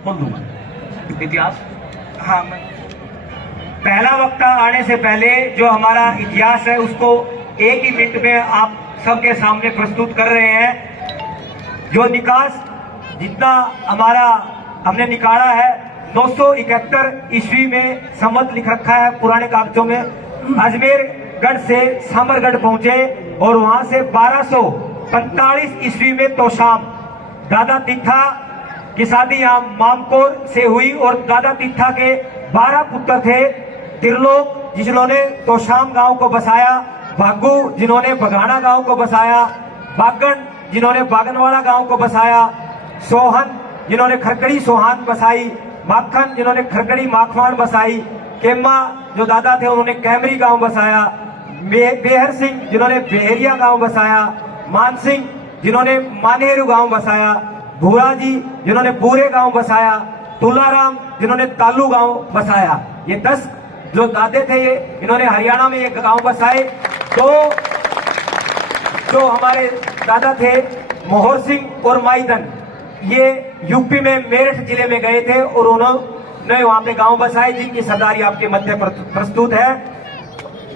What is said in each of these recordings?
बोल दूंगा इतिहास। हाँ, पहला वक्ता आने से पहले जो हमारा इतिहास है उसको एक ही मिनट में आप सबके सामने प्रस्तुत कर रहे हैं। जो निकास जितना हमारा हमने निकाला है 971 ईस्वी में संवत लिख रखा है पुराने कागजों में। अजमेरगढ़ से सामरगढ़ पहुंचे और वहां से 1245 ईस्वी में तोशाम दादा तिथा की शादी यहाँ मामकोर से हुई और दादा तिथा के 12 पुत्र थे। त्रिलोक जिन्होंने तोशाम गांव को बसाया, भागू जिन्होंने बघाना गांव को बसाया, बागन जिन्होंने बागनवाड़ा गांव को बसाया, सोहन जिन्होंने खरकड़ी सोहान बसाई, माखन जिन्होंने खरकड़ी माखवान बसाई, केम्मा जो दादा थे उन्होंने कैमरी गांव बसाया, बेहर सिंह जिन्होंने बेहरिया गांव बसाया, मान सिंह जिन्होंने मानेरू गांव बसाया, भूरा जी जिन्होंने पूरे गांव बसाया, तुलाराम जिन्होंने तालू गांव बसाया। ये 10 जो दादे थे ये इन्होंने हरियाणा में ये गांव बसाए। तो जो हमारे दादा थे मोहर सिंह और माईदन ये यूपी में मेरठ जिले में गए थे और उन्होंने वहां पे गांव बसाए जिनकी सरदारी आपके मध्य प्रस्तुत है।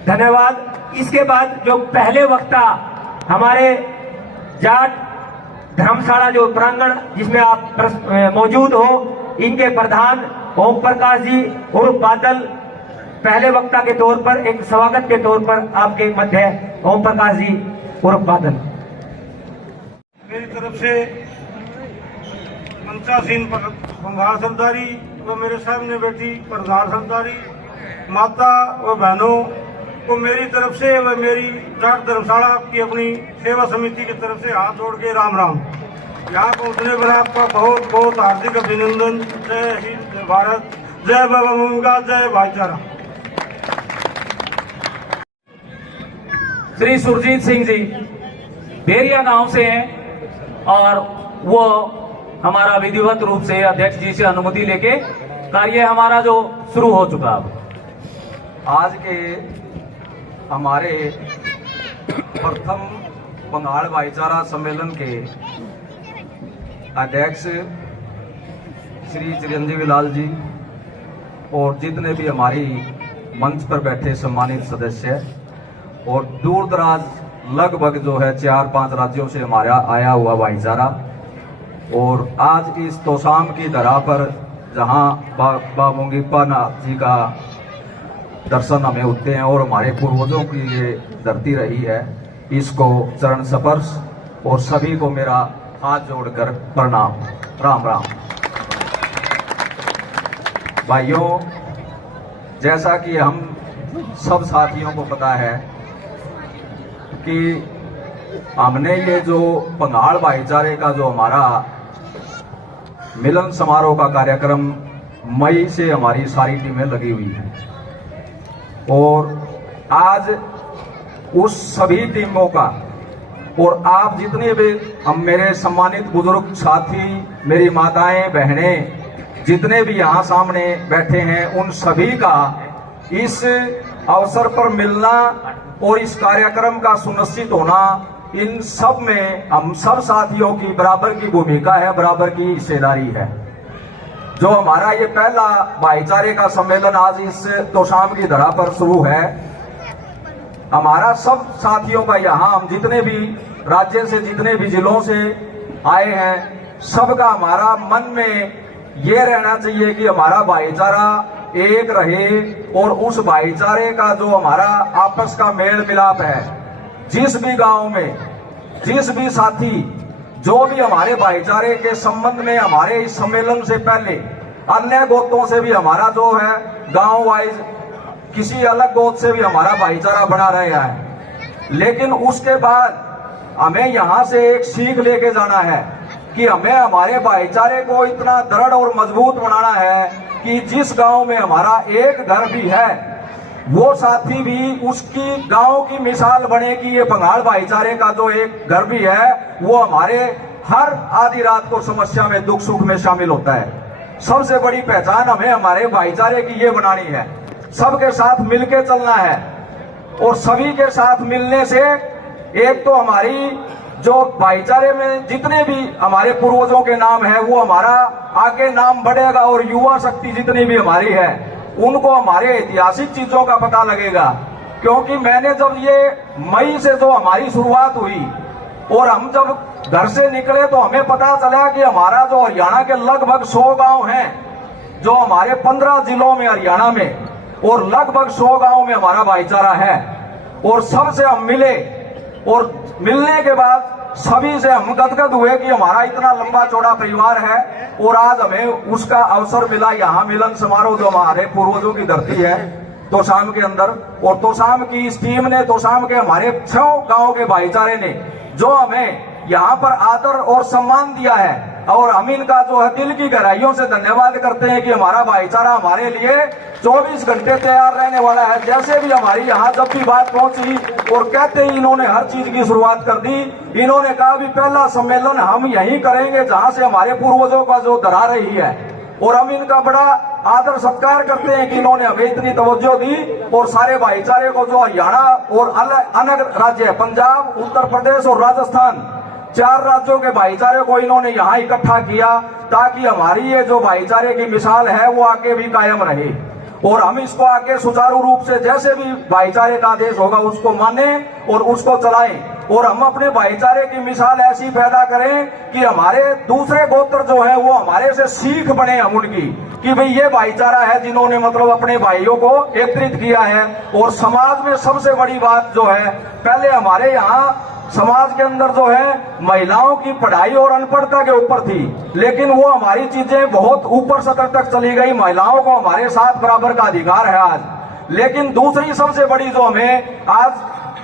धन्यवाद। इसके बाद जो पहले वक्ता हमारे जाट धर्मशाला जो प्रांगण जिसमें आप मौजूद हो, इनके प्रधान ओम प्रकाश जी और बादल पहले वक्ता के तौर पर एक स्वागत के तौर पर आपके मध्य ओम प्रकाश जी और बादल। मेरी तरफ से मंचासीन बंगाल सरदारी व मेरे सामने बैठी प्रधान सरदारी माता व बहनों को मेरी तरफ से व मेरी जाट धर्मशाला की अपनी सेवा समिति की तरफ से हाथ जोड़ के राम राम। यहाँ पहुँचने पर आपका बहुत बहुत हार्दिक अभिनंदन। जय हिंद, जय भारत, जय बाबा मुंगा, जय भाईचारा। श्री सुरजीत सिंह जी बेरिया गांव से हैं और वो हमारा विधिवत रूप से अध्यक्ष जी से अनुमति लेके कार्य हमारा जो शुरू हो चुका। अब आज के हमारे प्रथम बंगाल भाईचारा सम्मेलन के अध्यक्ष श्री चिरंजीवी लाल जी और जितने भी हमारी मंच पर बैठे सम्मानित सदस्य और दूर दराज लगभग जो है 4-5 राज्यों से हमारा आया हुआ भाईचारा, और आज इस तोशाम की धरा पर जहां बाबा मुंगीप्पा नाथ जी का दर्शन हमें होते हैं और हमारे पूर्वजों की ये धरती रही है, इसको चरण स्पर्श और सभी को मेरा हाथ जोड़कर प्रणाम। राम राम। भाइयों, जैसा कि हम सब साथियों को पता है कि हमने ये जो बंगाल भाईचारे का जो हमारा मिलन समारोह का कार्यक्रम मई से हमारी सारी टीमें लगी हुई हैं, और आज उस सभी टीमों का और आप जितने भी हम मेरे सम्मानित बुजुर्ग साथी, मेरी माताएं बहनें जितने भी यहाँ सामने बैठे हैं, उन सभी का इस अवसर पर मिलना और इस कार्यक्रम का सुनिश्चित होना, इन सब में हम सब साथियों की बराबर की भूमिका है, बराबर की हिस्सेदारी है। जो हमारा ये पहला भाईचारे का सम्मेलन आज इस तोशाम की धरा पर शुरू है, हमारा सब साथियों का यहाँ हम जितने भी राज्य से जितने भी जिलों से आए हैं, सबका हमारा मन में ये रहना चाहिए कि हमारा भाईचारा एक रहे और उस भाईचारे का जो हमारा आपस का मेल मिलाप है, जिस भी गांव में जिस भी साथी जो भी हमारे भाईचारे के संबंध में हमारे इस सम्मेलन से पहले अन्य गोत्रों से भी हमारा जो है गांव वाइज किसी अलग गोत्र से भी हमारा भाईचारा बना रहा है, लेकिन उसके बाद हमें यहां से एक सीख लेके जाना है कि हमें हमारे भाईचारे को इतना दृढ़ और मजबूत बनाना है कि जिस गांव में हमारा एक घर भी है, वो साथी भी उसकी गांव की मिसाल बने कि ये बंगाल भाईचारे का जो एक घर भी है वो हमारे हर आधी रात को समस्या में दुख सुख में शामिल होता है। सबसे बड़ी पहचान हमें हमारे भाईचारे की ये बनानी है, सबके साथ मिलके चलना है, और सभी के साथ मिलने से एक तो हमारी जो भाईचारे में जितने भी हमारे पूर्वजों के नाम है वो हमारा आगे नाम बढ़ेगा और युवा शक्ति जितनी भी हमारी है उनको हमारे ऐतिहासिक चीजों का पता लगेगा। क्योंकि मैंने जब ये मई से जो हमारी शुरुआत हुई और हम जब घर से निकले तो हमें पता चला कि हमारा जो हरियाणा के लगभग 100 गांव हैं, जो हमारे 15 जिलों में हरियाणा में, और लगभग 100 गांव में हमारा भाईचारा है। और सबसे हम मिले और मिलने के बाद सभी से हम गदगद हुए कि हमारा इतना लंबा चौड़ा परिवार है और आज हमें उसका अवसर मिला। यहाँ मिलन समारोह जो हमारे पूर्वजों की धरती है तोशाम के अंदर, और तोशाम की इस टीम ने, तोशाम के हमारे 6 गांव के भाईचारे ने जो हमें यहाँ पर आदर और सम्मान दिया है, और हम इनका जो है दिल की गहराइयों से धन्यवाद करते हैं कि हमारा भाईचारा हमारे लिए 24 घंटे तैयार रहने वाला है। जैसे भी हमारी यहाँ जब भी बात पहुंची और कहते ही इन्होंने हर चीज की शुरुआत कर दी। इन्होंने कहा भी पहला सम्मेलन हम यहीं करेंगे जहां से हमारे पूर्वजों का जो धरा रही है, और हम इनका बड़ा आदर सत्कार करते हैं कि इन्होंने हमें इतनी तवज्जो दी। और सारे भाईचारे को जो हरियाणा और अलग राज्य है, पंजाब, उत्तर प्रदेश और राजस्थान, 4 राज्यों के भाईचारे को इन्होंने यहाँ इकट्ठा किया ताकि हमारी ये जो भाईचारे की मिसाल है वो आगे भी कायम रहे और हम इसको आगे सुचारू रूप से जैसे भी भाईचारे का आदेश होगा उसको माने और उसको चलाएं। और हम अपने भाईचारे की मिसाल ऐसी पैदा करें कि हमारे दूसरे गोत्र जो है वो हमारे से सीख बने हम उनकी, कि भाई ये भाईचारा है जिन्होंने मतलब अपने भाइयों को एकत्रित किया है। और समाज में सबसे बड़ी बात जो है, पहले हमारे यहाँ समाज के अंदर जो है महिलाओं की पढ़ाई और अनपढ़ता के ऊपर थी, लेकिन वो हमारी चीजें बहुत ऊपर सतर तक चली गई। महिलाओं को हमारे साथ बराबर का अधिकार है आज। लेकिन दूसरी सबसे बड़ी जो हमें आज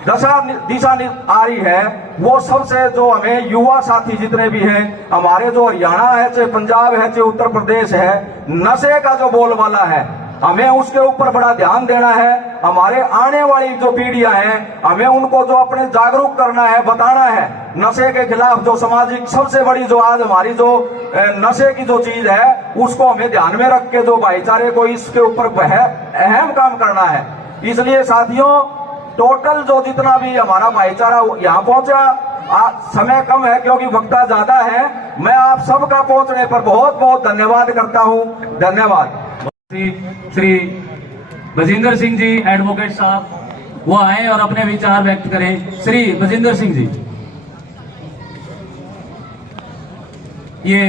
दिशा आ रही है वो सबसे जो हमें युवा साथी जितने भी हैं, हमारे जो हरियाणा है, चाहे पंजाब है, चाहे उत्तर प्रदेश है, नशे का जो बोलबाला है हमें उसके ऊपर बड़ा ध्यान देना है। हमारे आने वाली जो पीढ़ियां हैं हमें उनको जो अपने जागरूक करना है, बताना है नशे के खिलाफ। जो सामाजिक सबसे बड़ी जो आज हमारी जो नशे की जो चीज है उसको हमें ध्यान में रख के जो भाईचारे को इसके ऊपर अहम काम करना है। इसलिए साथियों, टोटल जो जितना भी हमारा भाईचारा यहाँ पहुंचा, समय कम है क्योंकि वक्त ज्यादा है, मैं आप सबका पहुंचने पर बहुत बहुत धन्यवाद करता हूँ। धन्यवाद। श्री बजिंदर सिंह जी एडवोकेट साहब वो आए और अपने विचार व्यक्त करें। श्री बजिंदर सिंह जी, ये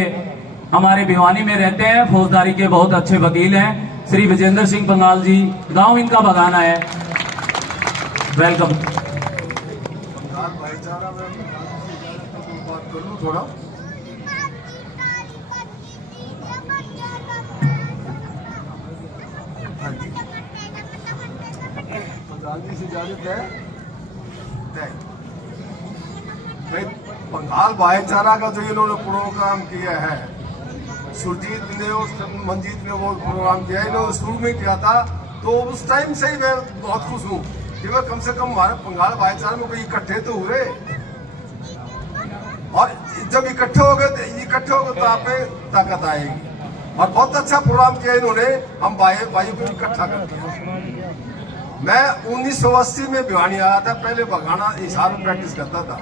हमारे भिवानी में रहते हैं, फौजदारी के बहुत अच्छे वकील हैं। श्री विजेंद्र सिंह पंगाल जी, गांव इनका बगाना है। वेलकम। भाईचारा में बात कर लूं थोड़ा। प्रधानजी से इजाजत है। भाई बंगाल भाईचारा का जो इन्होंने प्रोग्राम किया है, सुरजीत ने और मंजीत ने वो प्रोग्राम किया, इन्होंने शुरू में किया था, तो उस टाइम से ही मैं बहुत खुश हूँ कि वह कम से कम हमारे बंगाल भाईचारे में कोई इकट्ठे तो हुए, और जब इकट्ठे हो गए तो आप में ताकत आएगी। और बहुत अच्छा प्रोग्राम किया इन्होंने, हम भाई को इकट्ठा कर दिया। मैं 1980 में भिवानी आया था, पहले बगाना हिसाब में प्रैक्टिस करता था।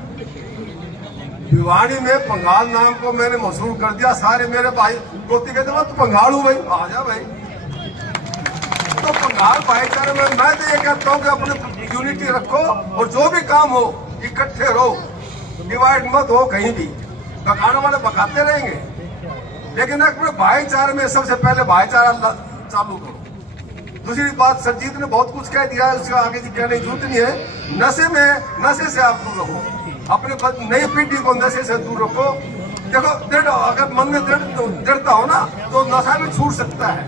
भिवानी में बंगाल नाम को मैंने मशहूर कर दिया। सारे मेरे भाई दोस्ती कहते हैं तो बंगाल हूँ भाई, आ जा भाई। तो बंगाल भाईचारे में मैं तो ये कहता हूँ कि अपने यूनिटी रखो और जो भी काम हो इकट्ठे रहो, डिवाइड मत हो कहीं भी। बगाने वाले बगाते रहेंगे, लेकिन अपने भाईचारे में सबसे पहले भाईचारा चालू करो। दूसरी बात, सरजीत ने बहुत कुछ कह दिया है, उसका आगे कहने की जरूरत नहीं है। नशे से आप दूर रहो, अपने नई पीढ़ी को नशे से दूर रखो। देखो अगर मन में दृढ़ता हो ना तो नशा भी छूट सकता है।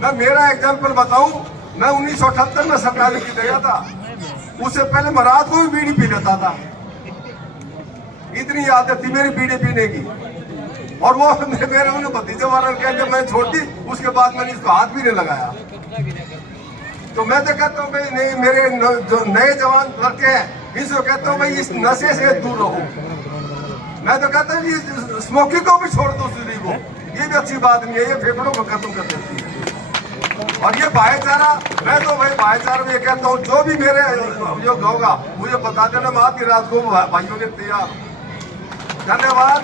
मैं मेरा एग्जाम्पल बताऊं, मैं 1978 में सरकारी की गया था, उससे पहले मैं रात को भी बीड़ी पी लेता था। इतनी आदत थी मेरी बीड़ी पीने की, और वो मेरे उन्हें भतीजे वाला कहते मैंने छोड़ दी, उसके बाद मैंने इसको हाथ भी नहीं लगाया। तो मैं तो कहता हूँ भाई नहीं, मेरे जो नए जवान लड़के हैं इसको कहता हूँ भाई इस नशे से दूर रहो। मैं तो कहता हूँ स्मोकिंग को भी छोड़ दो, को ये भी अच्छी बात नहीं है, ये फेफड़ों को खत्म कर देती है। और ये भाईचारा, मैं तो भाई भाईचारा में कहता हूँ, जो भी मेरे जो होगा मुझे बता देना, मैं आधी रात को भाइयों ने तैयार। धन्यवाद।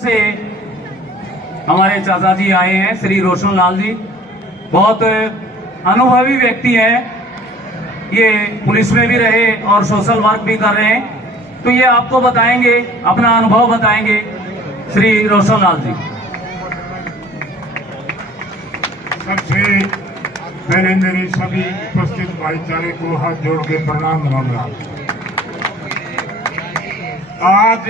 से हमारे चाचा जी आए हैं, श्री रोशन लाल जी, बहुत अनुभवी व्यक्ति हैं। ये पुलिस में भी रहे और सोशल वर्क भी कर रहे हैं, तो ये आपको बताएंगे, अपना अनुभव बताएंगे श्री रोशन लाल जी। सबसे पहले मेरी सभी उपस्थित भाईचारे को हाथ जोड़ के प्रणाम होगा। आज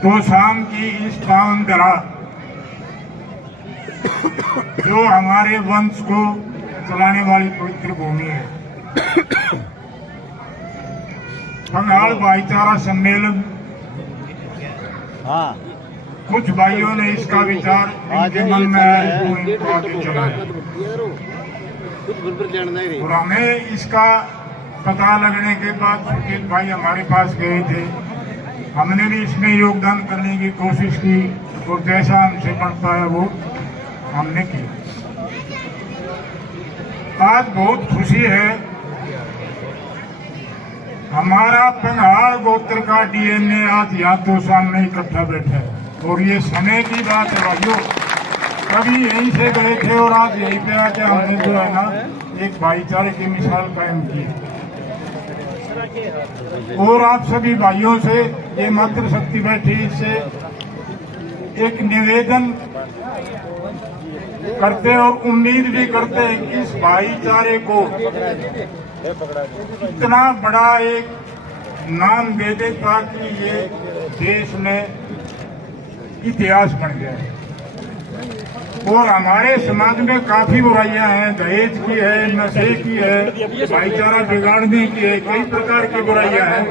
तो शाम की इस पावन धरा जो हमारे वंश को चलाने वाली पवित्र भूमि है, पंघाल भाईचारा सम्मेलन, कुछ भाइयों ने इसका विचार इनके मन में आया, इनको आगे चलाया और हमें इसका पता लगने के बाद सुजीत भाई हमारे पास गए थे। हमने भी इसमें योगदान करने की कोशिश की और जैसा हमसे बन पाया वो हमने किया। आज बहुत खुशी है, हमारा पंघाल गोत्र का डीएनए आज यहाँ तो सामने इकट्ठा बैठा है और ये समय की बात है भाइयों। कभी यहीं से गए थे और आज यहीं पे आके हमने जो है ना एक भाईचारे की मिसाल कायम की। और आप सभी भाइयों से ये मातृशक्ति बैठी, इससे एक निवेदन करते और उम्मीद भी करते हैं कि इस भाईचारे को इतना बड़ा एक नाम दे दे ताकि ये देश में इतिहास बन गया। और हमारे समाज में काफी बुराइयां हैं, दहेज की है, नशे की है, भाईचारा बिगाड़ने की है, कई प्रकार की बुराइयां हैं।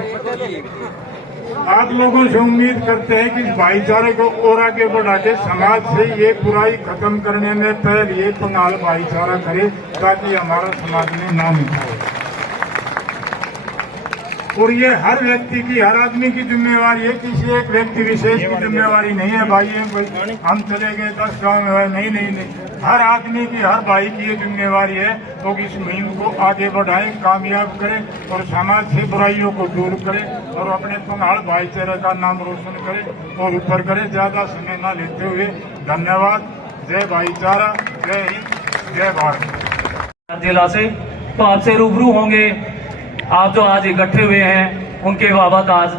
आप लोगों से उम्मीद करते हैं कि इस भाईचारे को और आगे बढ़ा के समाज से ये बुराई खत्म करने में पहले ये पंघाल भाईचारा करे ताकि हमारा समाज में नाम उठाए। और ये हर व्यक्ति की, हर आदमी की जिम्मेवारी है, किसी एक व्यक्ति विशेष की जिम्मेवारी नहीं है। भाई हम चले गए 10 गांव में, नहीं नहीं नहीं, हर आदमी की, हर भाई की ये जिम्मेवारी है तो इस मुहिम को आगे बढ़ाएं, कामयाब करें और समाज से बुराइयों को दूर करें और अपने पंघाल भाईचारे का नाम रोशन करें और ऊपर करें। ज्यादा समय न लेते हुए धन्यवाद। जय भाईचारा, जय हिंद, जय भारत। जिला से तो आपसे रूबरू होंगे, आप जो आज इकट्ठे हुए हैं उनके बाबत आज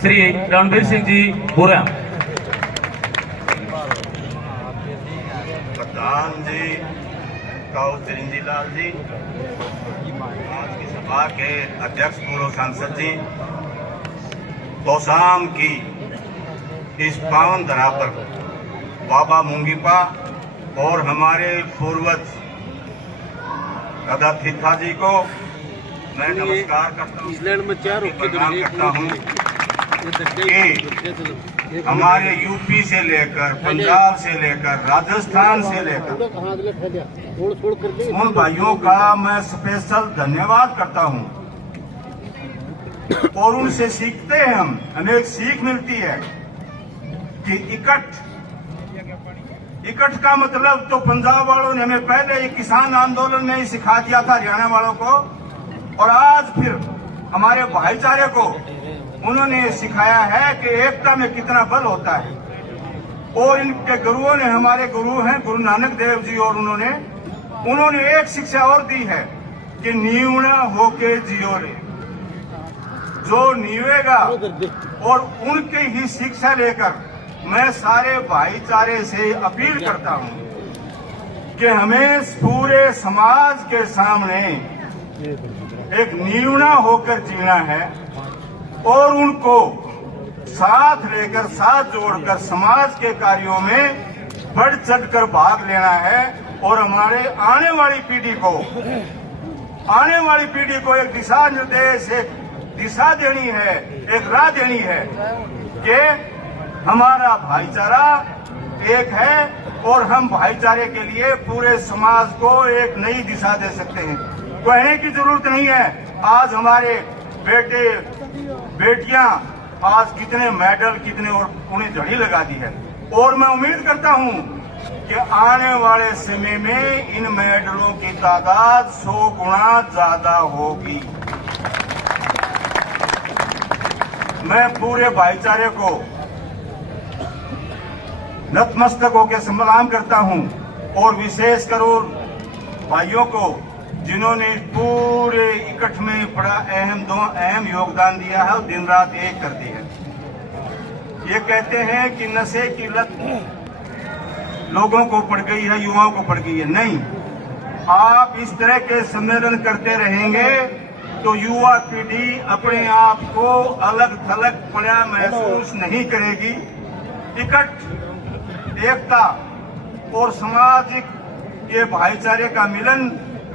श्री रणबीर सिंह जी बुरा। प्रधान जी काऊ चिरंजी लाल जी, आज की सभा के अध्यक्ष पूर्व सांसद जी, तोशाम की इस पावन धरा पर बाबा मुंगीपा और हमारे पूर्वज दादा थिथा जी को मैं नमस्कार करता हूँ, प्रणाम करता हूँ कि हमारे यूपी से लेकर पंजाब से लेकर राजस्थान से लेकर उन भाइयों का मैं स्पेशल धन्यवाद करता हूँ। और उनसे सीखते हैं हमें एक सीख मिलती है कि इकट्ठ का मतलब तो पंजाब वालों ने हमें पहले किसान आंदोलन में ही सिखा दिया था, हरियाणा वालों को, और आज फिर हमारे भाईचारे को उन्होंने सिखाया है कि एकता में कितना बल होता है। और इनके गुरुओं ने, हमारे गुरु हैं गुरु नानक देव जी, और उन्होंने एक शिक्षा और दी है कि नीवना होके जियो रे। जो नीवेगा, और उनकी ही शिक्षा लेकर मैं सारे भाईचारे से अपील करता हूं कि हमें पूरे समाज के सामने एक नीवना होकर जीना है और उनको साथ लेकर, साथ जोड़कर समाज के कार्यों में बढ़ चढ़कर भाग लेना है। और हमारे आने वाली पीढ़ी को एक दिशा निर्देश, एक दिशा देनी है, एक राह देनी है कि हमारा भाईचारा एक है और हम भाईचारे के लिए पूरे समाज को एक नई दिशा दे सकते हैं। कहने की जरूरत नहीं है आज हमारे बेटे बेटियां आज कितने मेडल, कितने, और उन्हें झड़ी लगा दी है। और मैं उम्मीद करता हूं कि आने वाले समय में इन मेडलों की तादाद 100 गुना ज्यादा होगी। मैं पूरे भाईचारे को नतमस्तक होकर सलाम करता हूं और विशेषकर उन भाइयों को जिन्होंने पूरे इकट्ठ में बड़ा अहम योगदान दिया है और दिन रात एक कर दी है। ये कहते हैं कि नशे की लत लोगों को पड़ गई है, युवाओं को पड़ गई है। नहीं, आप इस तरह के सम्मेलन करते रहेंगे तो युवा पीढ़ी अपने आप को अलग थलग पड़ा महसूस नहीं करेगी। इकट्ठ, एकता और सामाजिक ये भाईचारे का मिलन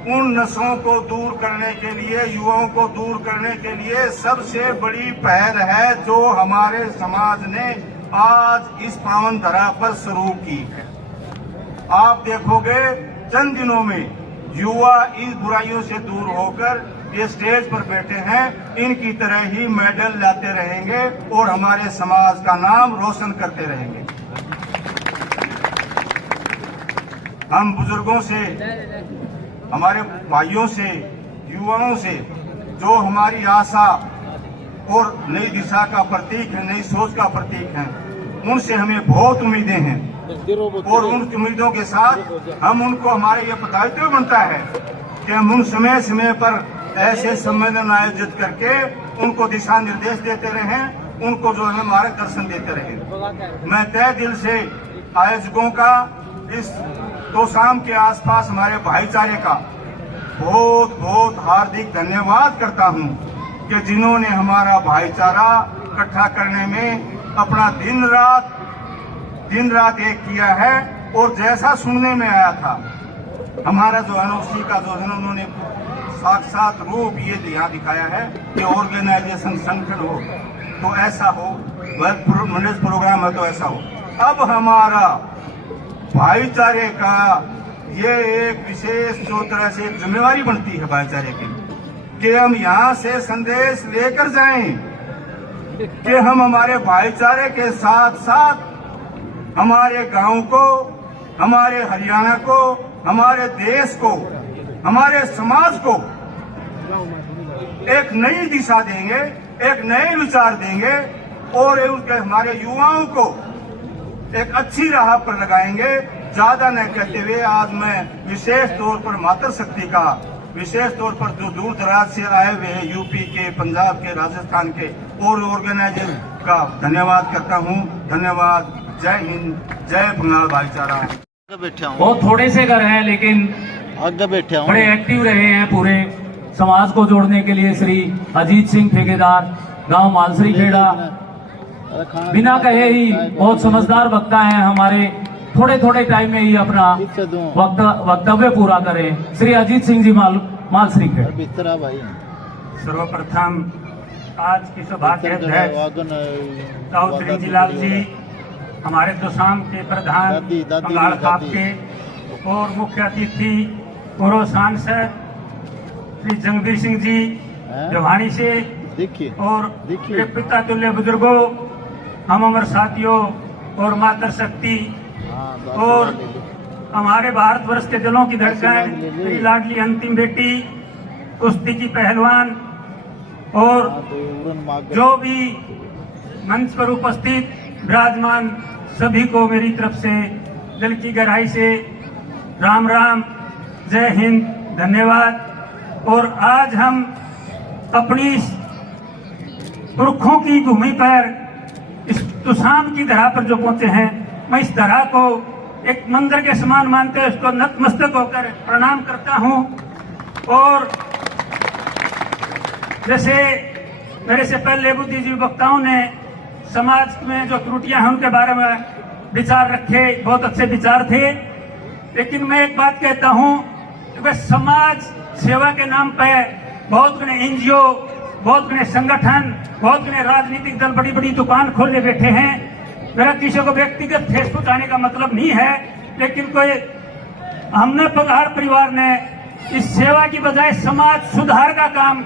उन नशों को दूर करने के लिए, युवाओं को दूर करने के लिए सबसे बड़ी पहल है जो हमारे समाज ने आज इस पावन धरा पर शुरू की है। आप देखोगे चंद दिनों में युवा इस बुराइयों से दूर होकर ये स्टेज पर बैठे हैं, इनकी तरह ही मेडल लाते रहेंगे और हमारे समाज का नाम रोशन करते रहेंगे। हम बुजुर्गों से, हमारे भाइयों से, युवाओं से जो हमारी आशा और नई दिशा का प्रतीक है, नई सोच का प्रतीक है, उनसे हमें बहुत उम्मीदें हैं और उन उम्मीदों के साथ हम उनको, हमारे ये दायित्व बनता है कि हम उन समय समय पर ऐसे सम्मेलन आयोजित करके उनको दिशा निर्देश देते रहें, उनको जो है मार्गदर्शन देते रहें। मैं तहे दिल से आयोजकों का, इस तोशाम के आसपास हमारे भाईचारे का बहुत बहुत हार्दिक धन्यवाद करता हूं कि जिन्होंने हमारा भाईचारा इकट्ठा करने में अपना दिन रात एक किया है। और जैसा सुनने में आया था, हमारा जो है उसी का जो है उन्होंने साक्षात रूप ये यहाँ दिखाया है कि ऑर्गेनाइजेशन संगठन हो तो ऐसा हो, मैनेज प्रोग्राम है तो ऐसा हो। अब हमारा भाईचारे का ये एक विशेष जो तरह से एक जिम्मेवारी बनती है भाईचारे की, कि हम यहाँ से संदेश लेकर जाएं कि हम हमारे भाईचारे के साथ साथ हमारे गांव को, हमारे हरियाणा को, हमारे देश को, हमारे समाज को एक नई दिशा देंगे, एक नए विचार देंगे और हमारे युवाओं को एक अच्छी राह पर लगाएंगे। ज्यादा न कहते हुए आज मैं विशेष तौर पर मातृशक्ति का, विशेष तौर पर जो दूर दराज से आए हुए हैं, यूपी के, पंजाब के, राजस्थान के और ऑर्गेनाइजर का धन्यवाद करता हूं। धन्यवाद। जय हिंद, जय बंगाल भाईचारा। बहुत थोड़े से घर हैं लेकिन आगे बैठे बड़े एक्टिव रहे हैं पूरे समाज को जोड़ने के लिए। श्री अजीत सिंह ठेकेदार, गांव मालसरी खेड़ा, बिना कहे ही बहुत समझदार वक्ता हैं हमारे, थोड़े थोड़े टाइम में ही अपना वक्तव्य पूरा करें। श्री अजीत सिंह जी मालसरी खेड़ा। सर्वप्रथम आज की सभा के अध्यक्ष दाऊद सिंह लाल जी, हमारे तोशाम के प्रधान बंगाल खाप के, और मुख्य अतिथि पूर्व सांसद श्री जंगबीर सिंह जी भिवानी से, और एक पिता तुल्य बुजुर्गों, हम अमर साथियों और मातृशक्ति और हमारे भारतवर्ष के दिलों की धड़कन, मेरी लाडली अंतिम बेटी, कुश्ती की पहलवान, और जो भी मंच पर उपस्थित विराजमान सभी को मेरी तरफ से दिल की गहराई से राम राम, जय हिंद, धन्यवाद। और आज हम अपनी पुरखों की भूमि पर, इस तोशाम की धरा पर जो पहुंचे हैं, मैं इस धरा को एक मंदिर के समान मानते हुए उसको नतमस्तक होकर प्रणाम करता हूं। और जैसे मेरे से पहले बुद्धिजीवी वक्ताओं ने समाज में जो त्रुटियां हैं उनके बारे में विचार रखे, बहुत अच्छे विचार थे, लेकिन मैं एक बात कहता हूं कि समाज सेवा के नाम पे बहुत गणे एनजीओ, बहुत गणे संगठन, बहुत गणे राजनीतिक दल बड़ी बड़ी दुकान खोलने बैठे हैं। मेरा किसी को व्यक्तिगत ठेस पहुंचाने का मतलब नहीं है, लेकिन हमने पगार परिवार ने इस सेवा की बजाय समाज सुधार का काम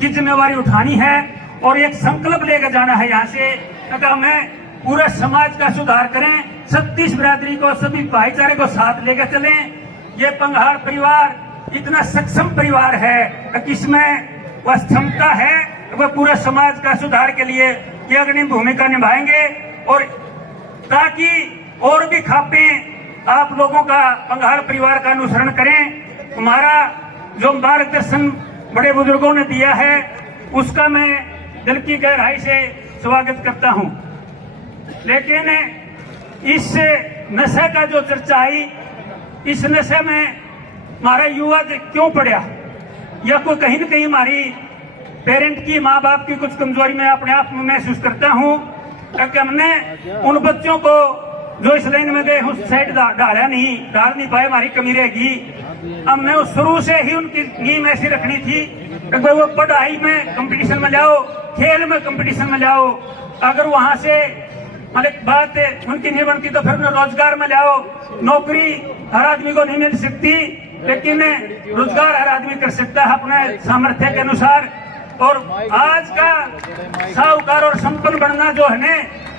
की जिम्मेवारी उठानी है और एक संकल्प लेकर जाना है यहाँ से। अगर हमें पूरे समाज का सुधार करें, 36 बिरादरी को, सभी भाईचारे को साथ लेकर चलें। ये पंघाल परिवार इतना सक्षम परिवार है कि इसमें वह क्षमता है, वह पूरे समाज का सुधार के लिए ये अग्रणी भूमिका निभाएंगे, और ताकि और भी खापे आप लोगों का पंघाल परिवार का अनुसरण करें। हमारा जो मार्गदर्शन बड़े बुजुर्गों ने दिया है उसका मैं दिल की गहराई से स्वागत करता हूं। लेकिन इस नशे का जो चर्चा आई, इस नशे में हमारा युवा क्यों पड़ा, या कोई कहीं न कहीं हमारी पेरेंट की, माँ बाप की कुछ कमजोरी में अपने आप में महसूस करता हूं कि हमने उन बच्चों को जो इस लाइन में गए उस साइड डाल नहीं पाए, हमारी कमी रहेगी। हमने उस शुरू से ही उनकी नींव ऐसी रखनी थी कि भाई वो पढ़ाई में कंपटीशन में जाओ, खेल में कंपटीशन में जाओ, अगर वहां से मतलब बात उनकी नहीं बनती तो फिर उन्हें रोजगार में लाओ। नौकरी हर आदमी को नहीं मिल सकती, लेकिन रोजगार हर आदमी कर सकता है अपने सामर्थ्य के अनुसार। और आज का साहूकार और संपन्न बनना जो है ने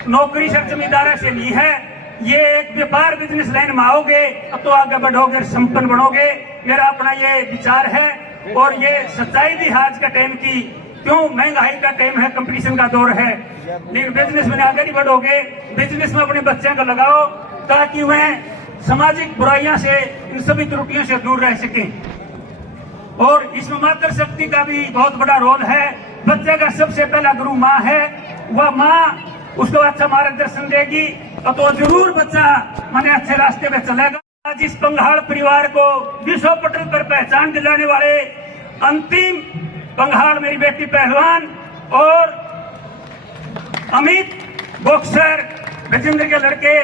नौकरी से, जमींदारी से नहीं है, ये एक व्यापार बिजनेस लाइन में आओगे तो आगे बढ़ोगे, संपन्न बनोगे। मेरा अपना ये विचार है, और ये सच्चाई भी है आज का टाइम की। क्यों महंगाई का टाइम है, कंपटीशन का दौर है, लेकिन बिजनेस में आगे नहीं बढ़ोगे। बिजनेस में अपने बच्चों को लगाओ ताकि वह सामाजिक बुराइयां से, इन सभी त्रुटियों से दूर रह सकें। और इसमें मातृ शक्ति का भी बहुत बड़ा रोल है। बच्चे का सबसे पहला गुरु माँ है, वह माँ उसको अच्छा मार्गदर्शन देगी तो जरूर बच्चा माने अच्छे रास्ते पे चलेगा। आज इस पंघाल परिवार को विश्व पटल पर पहचान दिलाने वाले अंतिम पंघाल मेरी बेटी पहलवान और अमित बॉक्सर गजेंद्र के लड़के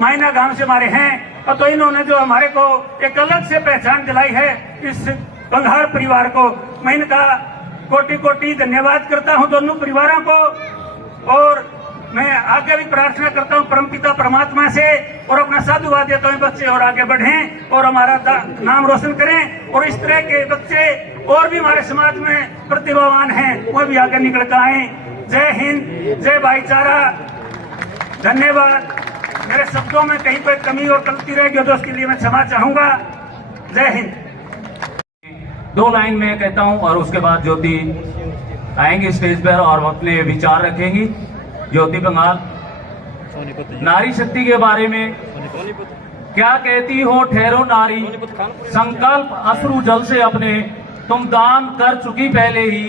मायना गांव से हमारे हैं, तो इन्होंने जो हमारे को एक अलग से पहचान दिलाई है इस पंघाल परिवार को, मैं इनका कोटि कोटि धन्यवाद करता हूं दोनों परिवारों को। और मैं आगे भी प्रार्थना करता हूं परमपिता परमात्मा से, और अपना साधुवाद देता हूं बच्चे और आगे बढ़ें और हमारा नाम रोशन करें, और इस तरह के बच्चे और भी हमारे समाज में प्रतिभावान हैं वो भी आगे निकल कर आए। जय हिंद, जय भाईचारा, धन्यवाद। मेरे शब्दों में कहीं कोई कमी और गलती रहेगी तो उसके लिए मैं क्षमा चाहूंगा। जय हिंद। 2 लाइन में कहता हूं और उसके बाद ज्योति आएंगी स्टेज पर और वो अपने विचार रखेंगी। ज्योति पंघाल, नारी शक्ति के बारे में क्या कहती हो? ठहरो नारी, संकल्प अश्रु जल से अपने, तुम दान कर चुकी पहले ही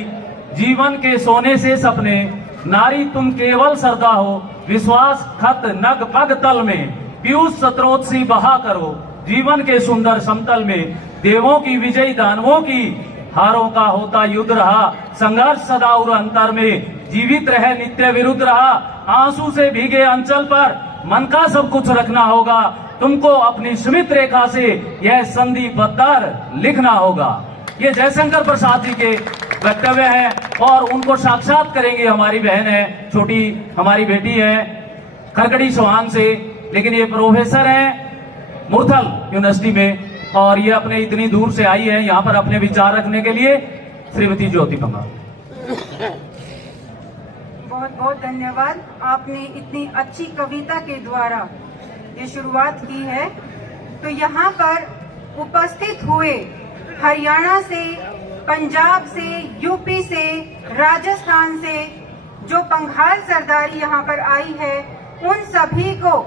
जीवन के सोने से सपने। नारी तुम केवल सरदा हो, विश्वास खत नग पग तल में, पीयूष स्रोत सी बहा करो जीवन के सुंदर समतल में। देवों की विजयी दानवों की हारों का होता युद्ध रहा, संघर्ष सदा और अंतर में जीवित रहे नित्य विरुद्ध रहा। आंसू से भीगे अंचल पर मन का सब कुछ रखना होगा, तुमको अपनी स्मित रेखा से यह संधि पत्र लिखना होगा। ये जयशंकर प्रसाद जी के वक्तव्य है और उनको साक्षात करेंगे हमारी बहन है, छोटी हमारी बेटी है खरकड़ी सोहान से, लेकिन ये प्रोफेसर है मुरथल यूनिवर्सिटी में और ये अपने इतनी दूर से आई है यहाँ पर अपने विचार रखने के लिए। श्रीमती ज्योति पंघाल। बहुत बहुत धन्यवाद। आपने इतनी अच्छी कविता के द्वारा ये शुरुआत की है। तो यहाँ पर उपस्थित हुए हरियाणा से, पंजाब से, यूपी से, राजस्थान से जो पंघाल सरदारी यहाँ पर आई है, उन सभी को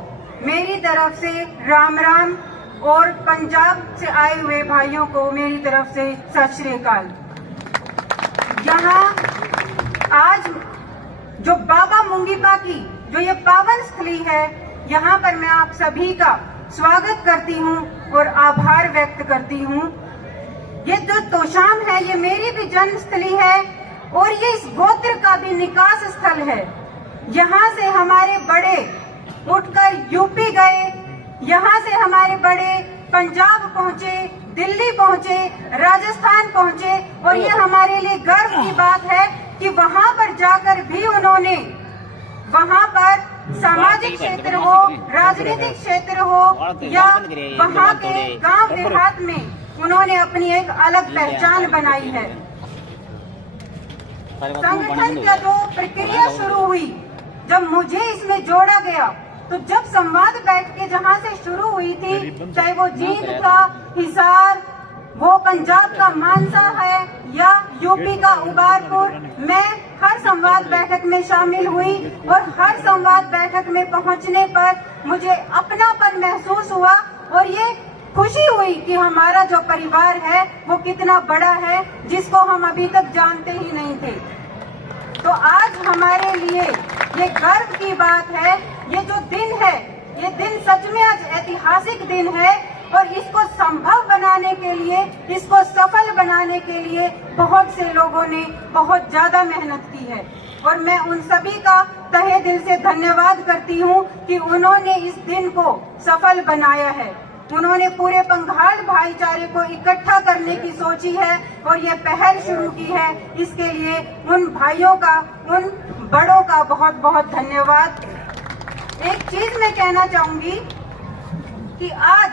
मेरी तरफ से राम राम, और पंजाब से आए हुए भाइयों को मेरी तरफ से सत श्री अकाल। यहाँ आज जो बाबा मुंगीपा की जो ये पावन स्थली है, यहाँ पर मैं आप सभी का स्वागत करती हूँ और आभार व्यक्त करती हूँ। ये जो तोशाम है ये मेरी भी जन्मस्थली है और ये इस गोत्र का भी निकास स्थल है। यहाँ से हमारे बड़े उठकर यूपी गए, यहाँ से हमारे बड़े पंजाब पहुँचे, दिल्ली पहुँचे, राजस्थान पहुँचे, और ये हमारे लिए गर्व की बात है कि वहाँ पर जाकर भी उन्होंने वहाँ पर सामाजिक क्षेत्र हो, राजनीतिक क्षेत्र हो या वहाँ के गांव देहात में उन्होंने अपनी एक अलग पहचान बनाई है। संगठन की जो प्रक्रिया शुरू हुई, जब मुझे इसमें जोड़ा गया तो जब संवाद बैठ के जहाँ से शुरू हुई थी, चाहे वो जींद का हिसार, वो पंजाब का मानसा है या यूपी का उबारपुर, मैं हर संवाद बैठक में शामिल हुई और हर संवाद बैठक में पहुंचने पर मुझे अपनापन महसूस हुआ और ये खुशी हुई कि हमारा जो परिवार है वो कितना बड़ा है, जिसको हम अभी तक जानते ही नहीं थे। तो आज हमारे लिए ये गर्व की बात है। ये जो दिन है, ये दिन सच में आज ऐतिहासिक दिन है और इसको संभव बनाने के लिए, इसको सफल बनाने के लिए बहुत से लोगों ने बहुत ज्यादा मेहनत की है और मैं उन सभी का तहे दिल से धन्यवाद करती हूँ कि उन्होंने इस दिन को सफल बनाया है। उन्होंने पूरे पंघाल भाईचारे को इकट्ठा करने की सोची है और ये पहल शुरू की है। इसके लिए उन भाइयों का, उन बड़ों का बहुत बहुत धन्यवाद। एक चीज मैं कहना चाहूंगी कि आज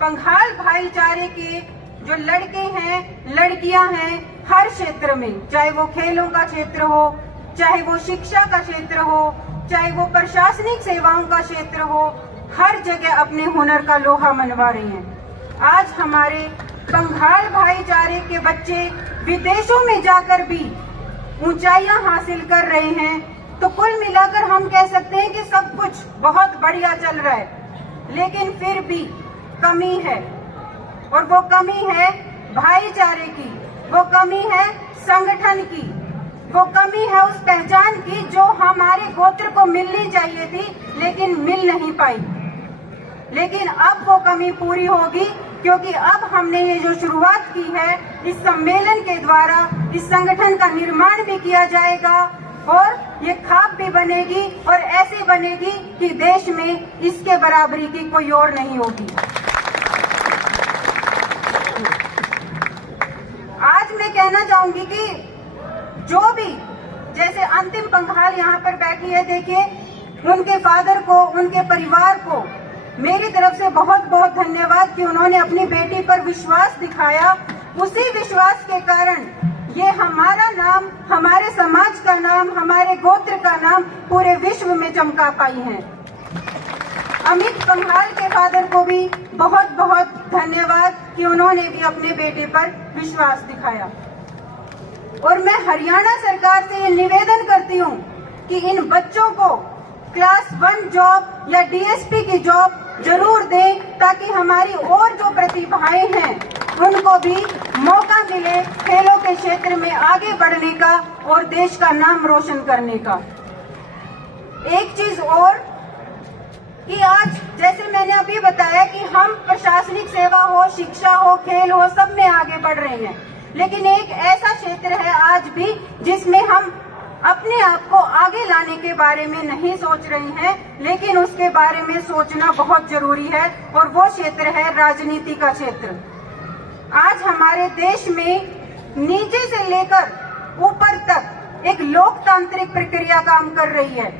पंघाल भाईचारे के जो लड़के हैं, लड़कियां हैं, हर क्षेत्र में, चाहे वो खेलों का क्षेत्र हो, चाहे वो शिक्षा का क्षेत्र हो, चाहे वो प्रशासनिक सेवाओं का क्षेत्र हो, हर जगह अपने हुनर का लोहा मनवा रही हैं। आज हमारे पंघाल भाईचारे के बच्चे विदेशों में जाकर भी ऊंचाइयां हासिल कर रहे हैं। तो कुल मिलाकर हम कह सकते हैं कि सब कुछ बहुत बढ़िया चल रहा है, लेकिन फिर भी कमी है और वो कमी है भाईचारे की, वो कमी है संगठन की, वो कमी है उस पहचान की जो हमारे गोत्र को मिलनी चाहिए थी लेकिन मिल नहीं पाई। लेकिन अब वो कमी पूरी होगी क्योंकि अब हमने ये जो शुरुआत की है, इस सम्मेलन के द्वारा इस संगठन का निर्माण भी किया जाएगा और ये खाप भी बनेगी और ऐसी बनेगी कि देश में इसके बराबरी की कोई और नहीं होगी। आज मैं कहना चाहूंगी कि जो भी, जैसे अंतिम पंघाल यहाँ पर बैठी है, देखिए उनके फादर को, उनके परिवार को मेरी तरफ से बहुत बहुत धन्यवाद कि उन्होंने अपनी बेटी पर विश्वास दिखाया। उसी विश्वास के कारण ये हमारा नाम, हमारे समाज का नाम, हमारे गोत्र का नाम पूरे विश्व में चमका पाई हैं। अमित पंघाल के फादर को भी बहुत बहुत धन्यवाद कि उन्होंने भी अपने बेटे पर विश्वास दिखाया। और मैं हरियाणा सरकार से ये निवेदन करती हूँ कि इन बच्चों को क्लास 1 जॉब या डीएसपी की जॉब जरूर दें ताकि हमारी और जो प्रतिभाएं हैं उनको भी मौका मिले खेलों के क्षेत्र में आगे बढ़ने का और देश का नाम रोशन करने का। एक चीज और कि आज जैसे मैंने अभी बताया कि हम प्रशासनिक सेवा हो, शिक्षा हो, खेल हो, सब में आगे बढ़ रहे हैं, लेकिन एक ऐसा क्षेत्र है आज भी जिसमें हम अपने आप को आगे लाने के बारे में नहीं सोच रही हैं, लेकिन उसके बारे में सोचना बहुत जरूरी है और वो क्षेत्र है राजनीति का क्षेत्र। आज हमारे देश में नीचे से लेकर ऊपर तक एक लोकतांत्रिक प्रक्रिया काम कर रही है।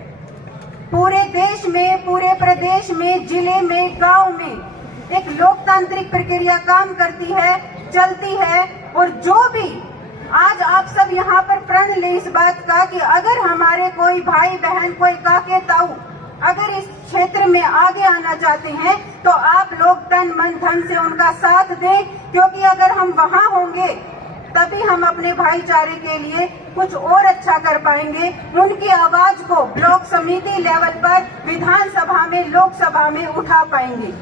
पूरे देश में, पूरे प्रदेश में, जिले में, गांव में एक लोकतांत्रिक प्रक्रिया काम करती है, चलती है। और जो भी आज आप सब यहाँ पर प्रण ले इस बात का कि अगर हमारे कोई भाई बहन, कोई काके ताऊ अगर इस क्षेत्र में आगे आना चाहते हैं तो आप लोग तन मन धन से उनका साथ दें, क्योंकि अगर हम वहाँ होंगे तभी हम अपने भाईचारे के लिए कुछ और अच्छा कर पाएंगे। उनकी आवाज को ब्लॉक समिति लेवल पर, विधानसभा में, लोकसभा में उठा पाएंगे।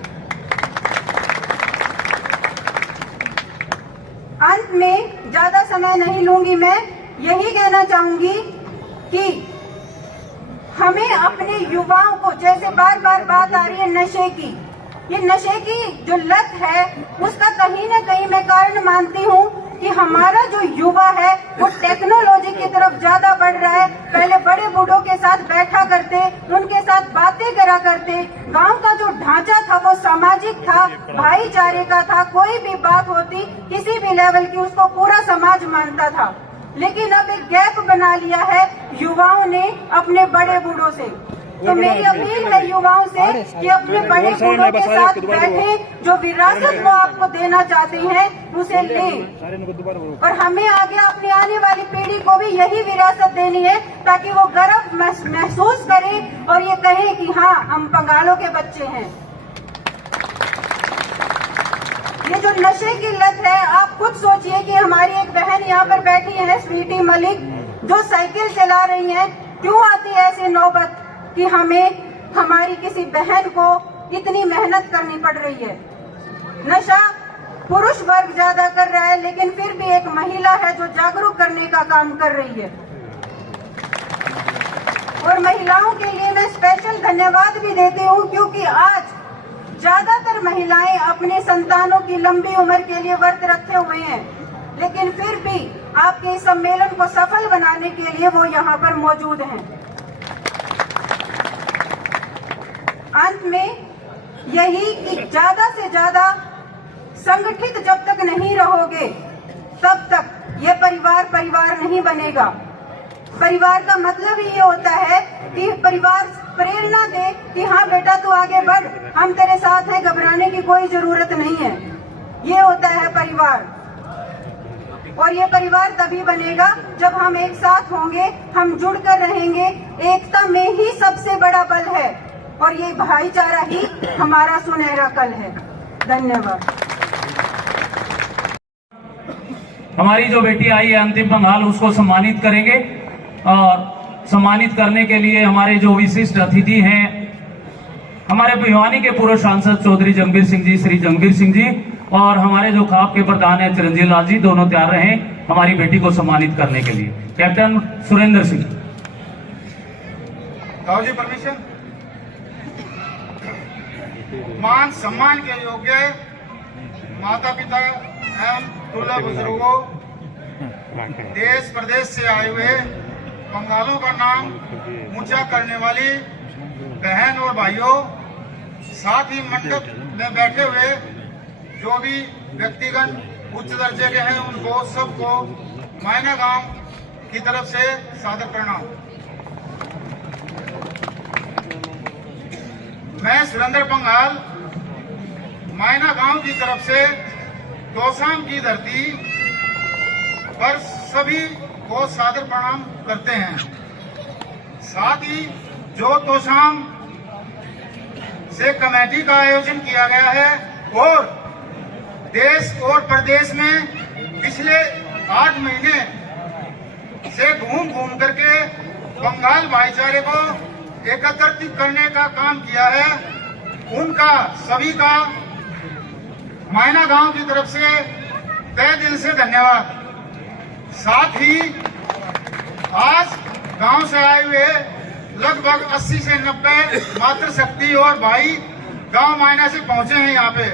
अंत में ज्यादा समय नहीं लूंगी, मैं यही कहना चाहूंगी कि हमें अपने युवाओं को, जैसे बार बार बात आ रही है नशे की, ये नशे की जो लत है उसका कहीं न कहीं मैं कारण मानती हूँ कि हमारा जो युवा है वो टेक्नोलॉजी की तरफ ज्यादा बढ़ रहा है। पहले बड़े बूढ़ों के साथ बैठा करते, उनके साथ बातें करा करते, गांव का जो ढांचा था वो सामाजिक था, भाईचारे का था, कोई भी बात होती किसी भी लेवल की उसको पूरा समाज मानता था। लेकिन अब एक गैप बना लिया है युवाओं ने अपने बड़े बूढ़ों से। तो मेरी अपील है युवाओं से कि अपने बड़े बूढ़ों के साथ बैठे, जो विरासत वो आपको देना चाहते हैं उसे लें। और हमें आगे अपनी आने वाली पीढ़ी को भी यही विरासत देनी है, ताकि वो गर्व महसूस करें और ये कहें कि हाँ, हम बंगालों के बच्चे हैं। ये जो नशे की लत है, आप खुद सोचिए कि हमारी एक बहन यहाँ पर बैठी है, स्वीटी मलिक, जो साइकिल चला रही है, क्यों आती है ऐसी नौबत कि हमें हमारी किसी बहन को इतनी मेहनत करनी पड़ रही है। नशा पुरुष वर्ग ज्यादा कर रहा है, लेकिन फिर भी एक महिला है जो जागरूक करने का काम कर रही है। और महिलाओं के लिए मैं स्पेशल धन्यवाद भी देती हूँ, क्योंकि आज ज्यादातर महिलाएं अपने संतानों की लंबी उम्र के लिए व्रत रखे हुए हैं, लेकिन फिर भी आपके इस सम्मेलन को सफल बनाने के लिए वो यहाँ पर मौजूद हैं। अंत में यही कि ज्यादा से ज्यादा संगठित जब तक नहीं रहोगे, तब तक ये परिवार नहीं बनेगा। परिवार का मतलब ही ये होता है कि परिवार प्रेरणा दे कि हाँ बेटा तू आगे बढ़, हम तेरे साथ हैं, घबराने की कोई जरूरत नहीं है। ये होता है परिवार। और ये परिवार तभी बनेगा जब हम एक साथ होंगे, हम जुड़कर रहेंगे। एकता में ही सबसे बड़ा बल है, और ये भाईचारा ही हमारा सुनहरा कल है। धन्यवाद। हमारी जो बेटी आई है अंतिम पंघाल, उसको सम्मानित करेंगे। और सम्मानित करने के लिए हमारे जो विशिष्ट अतिथि हैं, हमारे भिवानी के पूर्व सांसद चौधरी जंगबीर सिंह जी, श्री जंगबीर सिंह जी, और हमारे जो खाप के प्रधान है चिरंजीव लाल जी, दोनों तैयार रहे हमारी बेटी को सम्मानित करने के लिए। कैप्टन सुरेंद्र सिंह। राव जी परमिशन। मान सम्मान के योग्य माता पिता एवं दूल्हा बुजुर्गों, देश प्रदेश से आए हुए बंगालों का नाम ऊंचा करने वाली बहन और भाइयों, साथ ही मंडप में बैठे हुए जो भी व्यक्तिगण उच्च दर्जे के हैं, उनको सबको मायना गांव की तरफ से सादर प्रणाम। मैं सुरेंद्र पंघाल मायना गांव की तरफ से तोशाम की धरती पर सभी को सादर प्रणाम करते हैं। साथ ही जो तोशाम से कमेटी का आयोजन किया गया है और देश और प्रदेश में पिछले 8 महीने से घूम करके बंगाल भाईचारे को एकत्रित करने का काम किया है, उनका सभी का मायना गांव की तरफ से तहे दिल से धन्यवाद। साथ ही आज गांव से आए हुए लगभग 80 से 90 मातृशक्ति और भाई गांव मायना से पहुंचे हैं यहाँ पे।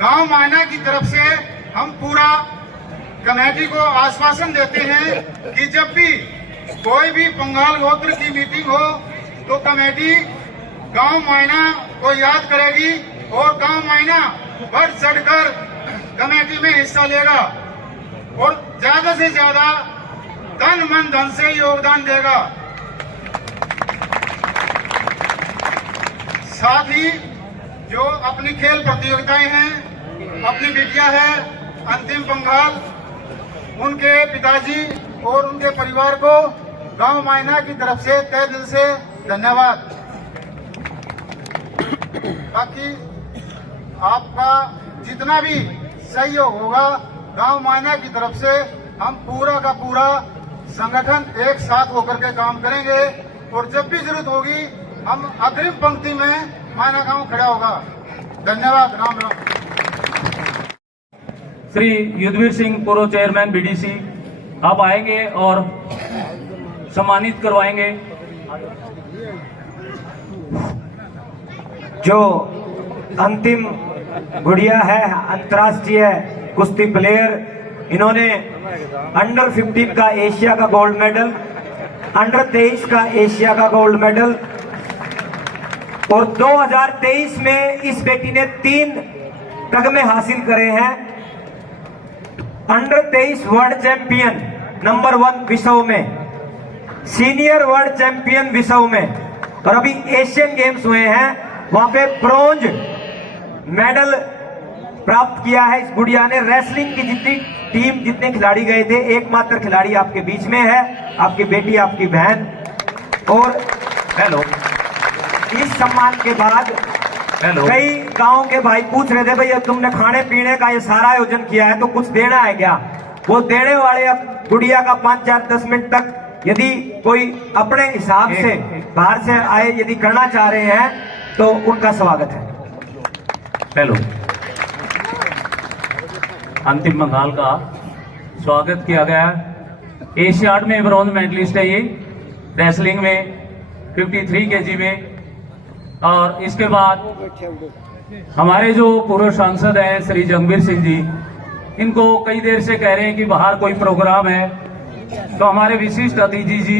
गांव मायना की तरफ से हम पूरा कमेटी को आश्वासन देते हैं कि जब भी कोई भी पंघाल गोत्र की मीटिंग हो तो कमेटी गांव मायना को याद करेगी और गांव मायना बढ़ चढ़कर कमेटी में हिस्सा लेगा और ज्यादा से ज्यादा तन मन धन से योगदान देगा। साथ ही जो अपनी खेल प्रतियोगिताएं हैं, अपनी बिटिया है अंतिम पंघाल, उनके पिताजी और उनके परिवार को गांव मायना की तरफ से तहे दिल से धन्यवाद। बाकी आपका जितना भी सहयोग होगा गांव मायना की तरफ से हम पूरा का पूरा संगठन एक साथ होकर के काम करेंगे और जब भी जरूरत होगी हम अग्रिम पंक्ति में मायना गांव खड़ा होगा। धन्यवाद। राम राम। श्री युद्धवीर सिंह पूर्व चेयरमैन बीडीसी, आप आएंगे और सम्मानित करवाएंगे। जो अंतिम गुड़िया है अंतर्राष्ट्रीय कुश्ती प्लेयर, इन्होंने अंडर 15 का एशिया का गोल्ड मेडल, अंडर 23 का एशिया का गोल्ड मेडल और 2023 में इस बेटी ने 3 तगमे हासिल करे हैं। अंडर 23 वर्ल्ड चैंपियन नंबर 1 विश्व में, सीनियर वर्ल्ड चैंपियन विश्व में, और अभी एशियन गेम्स हुए हैं वहां पे ब्रॉन्ज मेडल प्राप्त किया है इस गुड़िया ने। रेसलिंग की जितनी टीम, जितने खिलाड़ी गए थे, एकमात्र खिलाड़ी आपके बीच में है, आपकी बेटी, आपकी बहन। और हेलो, इस सम्मान के बाद हेलो, कई गांव के भाई पूछ रहे थे, भैया तुमने खाने पीने का ये सारा आयोजन किया है तो कुछ देना है क्या? वो देने वाले अब गुड़िया का 5-4-10 मिनट तक यदि कोई अपने हिसाब से बाहर से आए यदि करना चाह रहे हैं तो उनका स्वागत है। हेलो, अंतिम बंगाल का स्वागत किया गया। एशियाड में ब्रॉन्ज मेडलिस्ट है ये, रेसलिंग में 53 केजी में। और इसके बाद हमारे जो पूर्व सांसद हैं श्री जंगवीर सिंह जी, इनको कई देर से कह रहे हैं कि बाहर कोई प्रोग्राम है, तो हमारे विशिष्ट अतिथि जी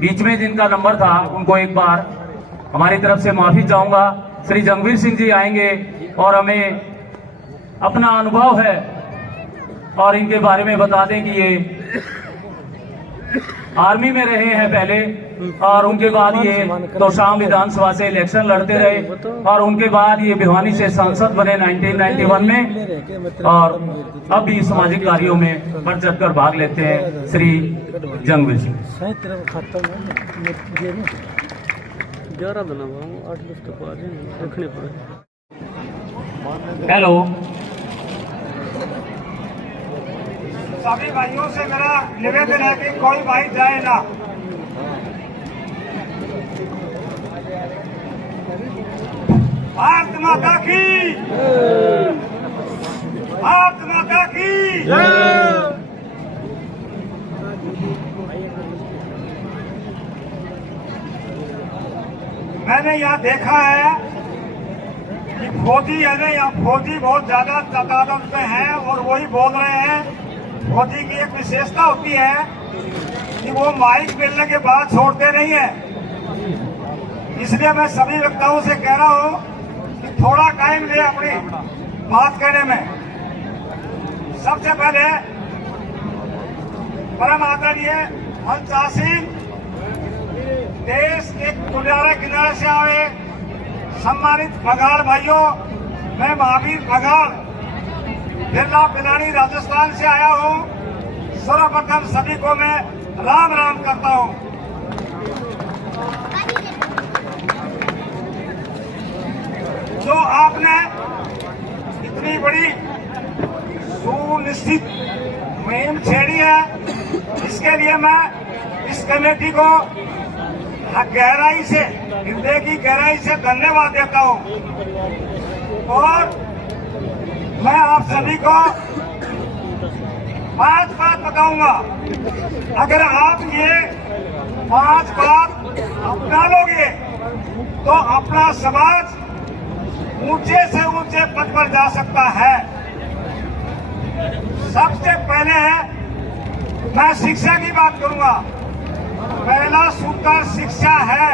बीच में जिनका नंबर था उनको एक बार हमारी तरफ से माफी चाहूंगा। श्री जंगवीर सिंह जी आएंगे और हमें अपना अनुभव है और इनके बारे में बता दें कि ये आर्मी में रहे हैं पहले, और उनके बाद ये तोशाम विधानसभा से इलेक्शन लड़ते रहे, और उनके बाद ये भिवानी से सांसद बने 1991 में, और अब भी सामाजिक कार्यों में बढ़ चढ़ कर भाग लेते हैं श्री जंगवीर सिंह। हेलो, सभी भाइयों से मेरा निवेदन है कि कोई भाई जाए ना। भारत माता की, भारत माता की। मैंने यहाँ देखा है कि फौजी है ना, यहाँ फौजी बहुत ज्यादा तादाद में है और वही बोल रहे हैं। फौजी की एक विशेषता होती है कि वो माइक मिलने के बाद छोड़ते नहीं है। इसलिए मैं सभी वक्ताओं से कह रहा हूं कि थोड़ा टाइम ले अपनी बात कहने में। सबसे पहले परम आदरणीय मंचासीन देश के किनारे किनारे से आए सम्मानित बघाल भाइयों, मैं महावीर बघाल बिरला पिलानी राजस्थान से आया हूं। सर्वप्रथम सभी को मैं राम राम करता हूं। जो आपने इतनी बड़ी सुनिश्चित मुहिम छेड़ी है, इसके लिए मैं इस कमेटी को गहराई से, हृदय की गहराई से धन्यवाद देता हूं। और मैं आप सभी को 5 बात बताऊंगा। अगर आप ये 5 बात अपना लोगे तो अपना समाज ऊंचे से ऊंचे पद पर जा सकता है। सबसे पहले मैं शिक्षा की बात करूंगा। पहला सूत्र शिक्षा है,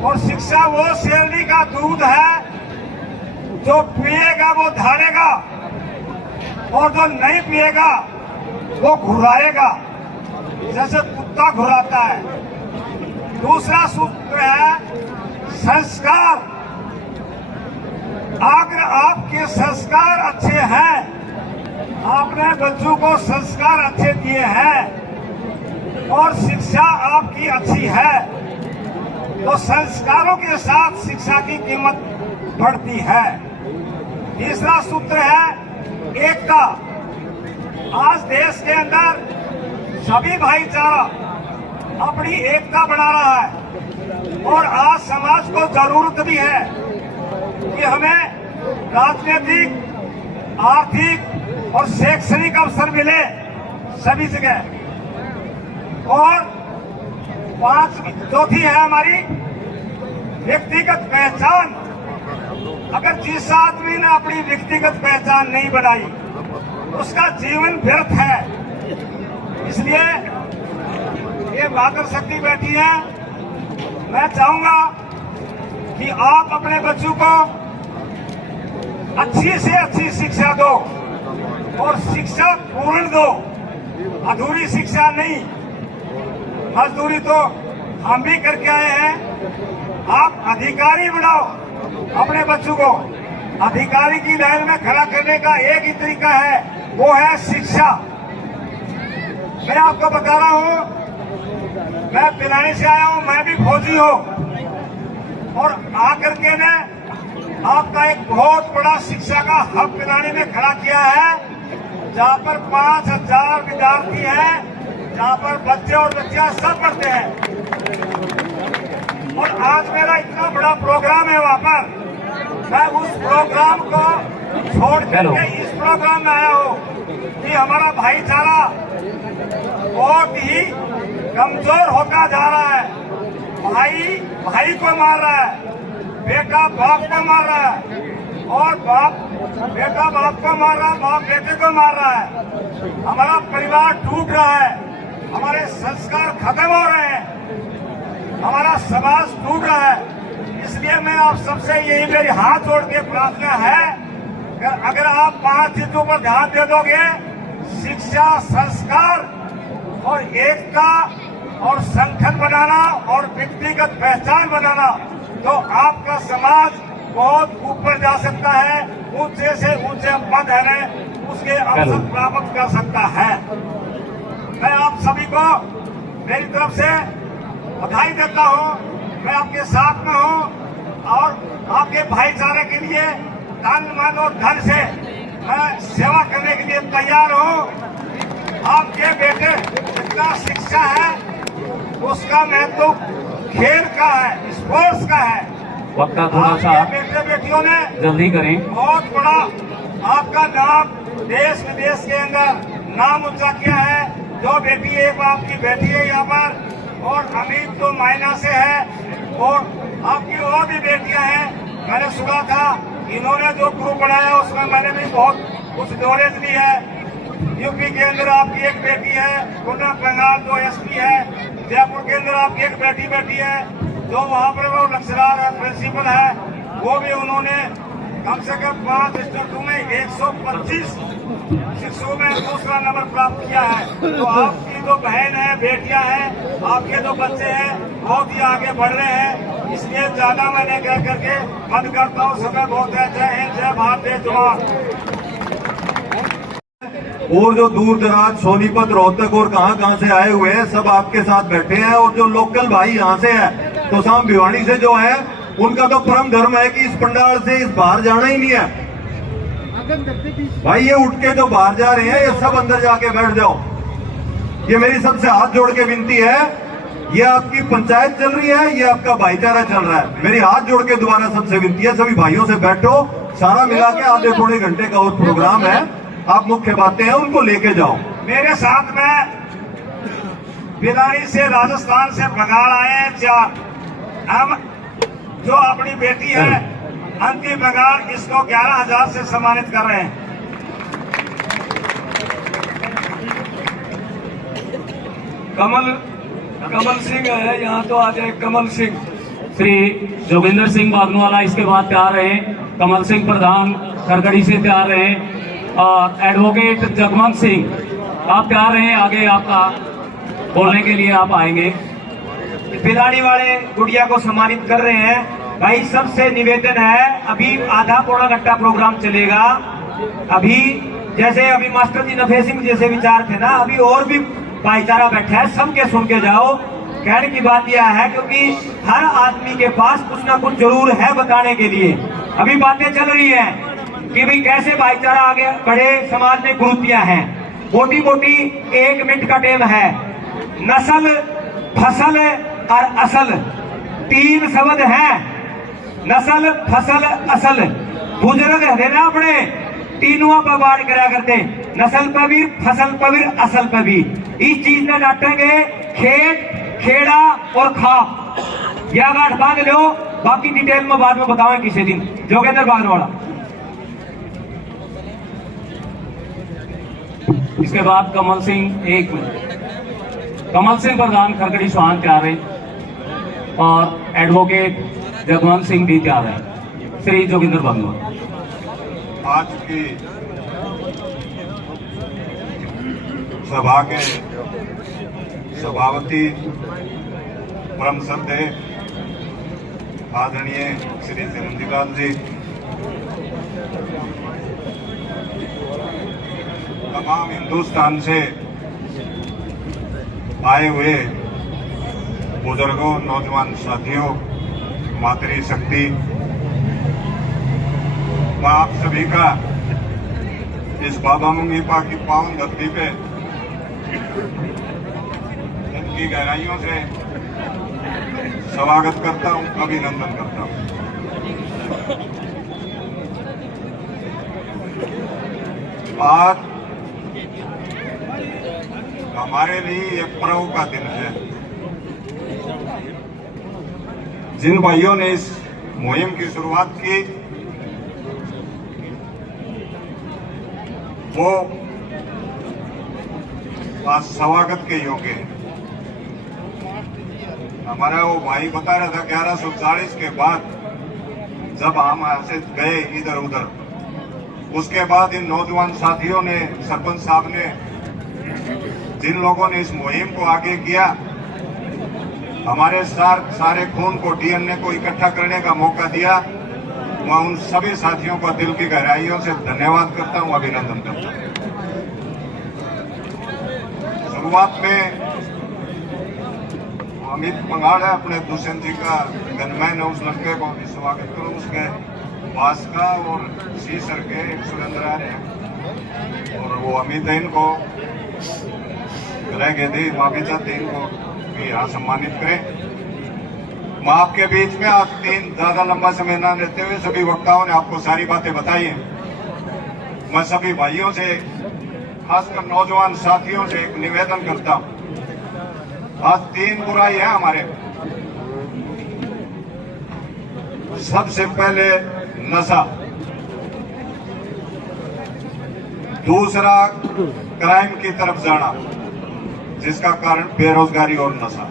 और शिक्षा वो शेरनी का दूध है जो पिएगा वो धारेगा, और जो नहीं पिएगा वो घुराएगा, जैसे कुत्ता घुराता है। दूसरा सूत्र है संस्कार। अगर आपके संस्कार अच्छे हैं, आपने बच्चों को संस्कार अच्छे दिए हैं और शिक्षा आपकी अच्छी है, तो संस्कारों के साथ शिक्षा की कीमत बढ़ती है। तीसरा सूत्र है एकता। आज देश के अंदर सभी भाईचारा अपनी एकता बना रहा है, और आज समाज को जरूरत भी है कि हमें राजनीतिक, आर्थिक और शैक्षणिक अवसर मिले सभी जगह। और चौथी है हमारी व्यक्तिगत पहचान। अगर जिस आदमी ने अपनी व्यक्तिगत पहचान नहीं बनाई, उसका जीवन व्यर्थ है। इसलिए ये मातृ शक्ति बैठी है। मैं चाहूंगा कि आप अपने बच्चों को अच्छी से अच्छी शिक्षा दो, और शिक्षा पूर्ण दो। अधूरी शिक्षा नहीं, मजदूरी तो हम भी करके आए हैं। आप अधिकारी बनाओ अपने बच्चों को। अधिकारी की लाइन में खड़ा करने का एक ही तरीका है, वो है शिक्षा। मैं आपको बता रहा हूं, मैं पिलानी से आया हूं, मैं भी फौजी हूं, और आकर के ने आपका एक बहुत बड़ा शिक्षा का हब पिलानी में खड़ा किया है, जहां पर 5000 विद्यार्थी हैं, जहां पर बच्चे और बच्चियां सब पढ़ते हैं। और आज मेरा इतना बड़ा प्रोग्राम है वहां पर, मैं उस प्रोग्राम को छोड़ करके इस प्रोग्राम में आया हूं कि हमारा भाईचारा बहुत ही कमजोर होता जा रहा है। भाई भाई को मार रहा है, बेटा बाप को मार रहा है, और बेटा बाप को मार रहा है, बाप बेटे को मार रहा है। हमारा परिवार टूट रहा है, हमारे संस्कार खत्म हो रहे हैं, हमारा समाज टूट रहा है। इसलिए मैं आप सबसे यही मेरी हाथ जोड़ के प्रार्थना है कि अगर आप 5 चीजों पर ध्यान दे दोगे, शिक्षा, संस्कार और एकता और संगठन बनाना और व्यक्तिगत पहचान बनाना, तो आपका समाज बहुत ऊपर जा सकता है, ऊंचे से ऊंचे पद है उसके अवसर प्राप्त कर सकता है। मैं आप सभी को मेरी तरफ से बधाई देता हूं। मैं आपके साथ में हूं और आपके भाईचारे के लिए तन मन और धन से मैं सेवा करने के लिए तैयार हूं। आपके बेटे जितना शिक्षा है उसका महत्व खेल का है, स्पोर्ट्स का है। वक्त का थोड़ा सा बेटे बेटियों ने जल्दी करें। बहुत बड़ा आपका नाम देश विदेश के अंदर नाम ऊंचा किया है। जो बेटी है वो आपकी बेटी है यहाँ पर, और अमित तो मायना से है, और आपकी और भी बेटियां हैं। मैंने सुना था इन्होंने जो ग्रुप बनाया उसमें मैंने भी बहुत कुछ नॉलेज ली है। यूपी के अंदर आपकी एक बेटी है, पूर्णा बंगाल जो एसपी है, जयपुर के अंदर आपकी एक बेटी है, जो वहाँ पर वो लेक्चरर है, प्रिंसिपल है, वो भी उन्होंने कम से कम 5 स्टेटों में 125 शिक्षकों में दूसरा नंबर प्राप्त किया है। तो आपकी जो बहन है, बेटियां हैं, आपके जो बच्चे हैं, बहुत ही आगे बढ़ रहे हैं। इसलिए ज्यादा मैंने कह करके बंद करता हूँ। समय बहुत है। जय हिंद, जय भारत, जय जवान। और जो दूर दराज सोनीपत, रोहतक और कहां से आए हुए हैं, सब आपके साथ बैठे हैं। और जो लोकल भाई यहाँ से है, तो शाम भिवानी से जो है, उनका तो परम धर्म है कि इस पंडाल से इस बाहर जाना ही नहीं है। भाई ये उठ के जो बाहर जा रहे हैं, ये सब अंदर जाके बैठ जाओ। ये मेरी सबसे हाथ जोड़ के विनती है। ये आपकी पंचायत चल रही है, ये आपका भाईचारा चल रहा है। मेरी हाथ जोड़ के दोबारा सबसे विनती है, सभी भाइयों से बैठो। सारा मिला के आधे पौने घंटे का और प्रोग्राम है। आप मुख्य बातें हैं उनको लेके जाओ। मेरे साथ में भिवानी से, राजस्थान से बंगाल आए हैं 4। हम जो अपनी बेटी है अंतिम बंगाल, इसको 11,000 से सम्मानित कर रहे हैं। कमल सिंह है यहाँ, तो आ जाए कमल सिंह। श्री जोगिंदर सिंह बागनवाला इसके बाद तैयार रहे। कमल सिंह प्रधान खरगड़ी से तैयार रहे, और एडवोकेट जगमंग सिंह आप तैयार रहे। आगे आपका बोलने के लिए आप आएंगे। भिलानी वाले गुड़िया को सम्मानित कर रहे हैं। भाई सबसे निवेदन है, अभी आधा पौना घंटा प्रोग्राम चलेगा। अभी जैसे अभी मास्टर जी नफे सिंह जैसे विचार थे ना, अभी और भी भाईचारा बैठा है, सबके सुन के जाओ। कहने की बात यह है क्योंकि हर आदमी के पास कुछ ना कुछ जरूर है बताने के लिए। अभी बातें चल रही है कि भाई कैसे भाईचारा आगे बढ़े, समाज में कुरीतियां हैं। मोटी मोटी 1 मिनट का टाइम है। नस्ल, फसल और असल 3 शब्द हैं। नस्ल, फसल, असल। बुजुर्ग है ना अपने, तीनों पर बात करा करते, नस्ल पर भी, फसल पर भी, असल पर भी। इस चीज में डांटेंगे खेत, खेड़ा और खाप। यह गांठ बांध लो, बाकी डिटेल में बाद में बताओ किसी दिन। जोगेंद्र बागनवाला। इसके बाद कमल सिंह, 1 मिनट। कमल सिंह प्रधान खरगड़ी स्वान तैयार है, और एडवोकेट जगमंग सिंह भी तैयार है। श्री जोगिंदर बागनवाला। आज के सभा के सभापति परम श्रद्धेय आदरणीय श्री चिरंजीलाल जी, तमाम हिंदुस्तान से आए हुए बुजुर्गों, नौजवान साथियों, मातृशक्ति, मैं आप सभी का इस बाबा मुंगीपा की पावन धरती पे उनकी गहराइयों से स्वागत करता हूं, अभिनंदन करता हूं। आज हमारे लिए ये पर्व का दिन है। जिन भाइयों ने इस मुहिम की शुरुआत की वो आज स्वागत के योग्य है। हमारा वो भाई बता रहा था 1140 के बाद जब हम यहाँ से गए इधर उधर, उसके बाद इन नौजवान साथियों ने, सरपंच साहब ने, जिन लोगों ने इस मुहिम को आगे किया, हमारे सारे खून को, डीएनए को इकट्ठा करने का मौका दिया, मैं उन सभी साथियों का दिल की गहराइयों से धन्यवाद करता हूं, अभिनंदन करता हूं। शुरुआत में अमित पंगाड़ है, अपने दुष्यंत जी का गनमैन है, उस लड़के को भी स्वागत करूं, उसके पास का, और सीसर के एक सुरेंद्र आ रहे हैं, और वो अमित है, इनको रह गए थे, माफी चाहते इनको भी यहाँ सम्मानित करें। मैं आपके बीच में आज ज्यादा लंबा समय न लेते हुए, सभी वक्ताओं ने आपको सारी बातें बताई हैं। मैं सभी भाइयों से, खासकर नौजवान साथियों से एक निवेदन करता हूं। आज 3 बुराई है हमारे। सबसे पहले नशा, दूसरा क्राइम की तरफ जाना, जिसका कारण बेरोजगारी और नशा,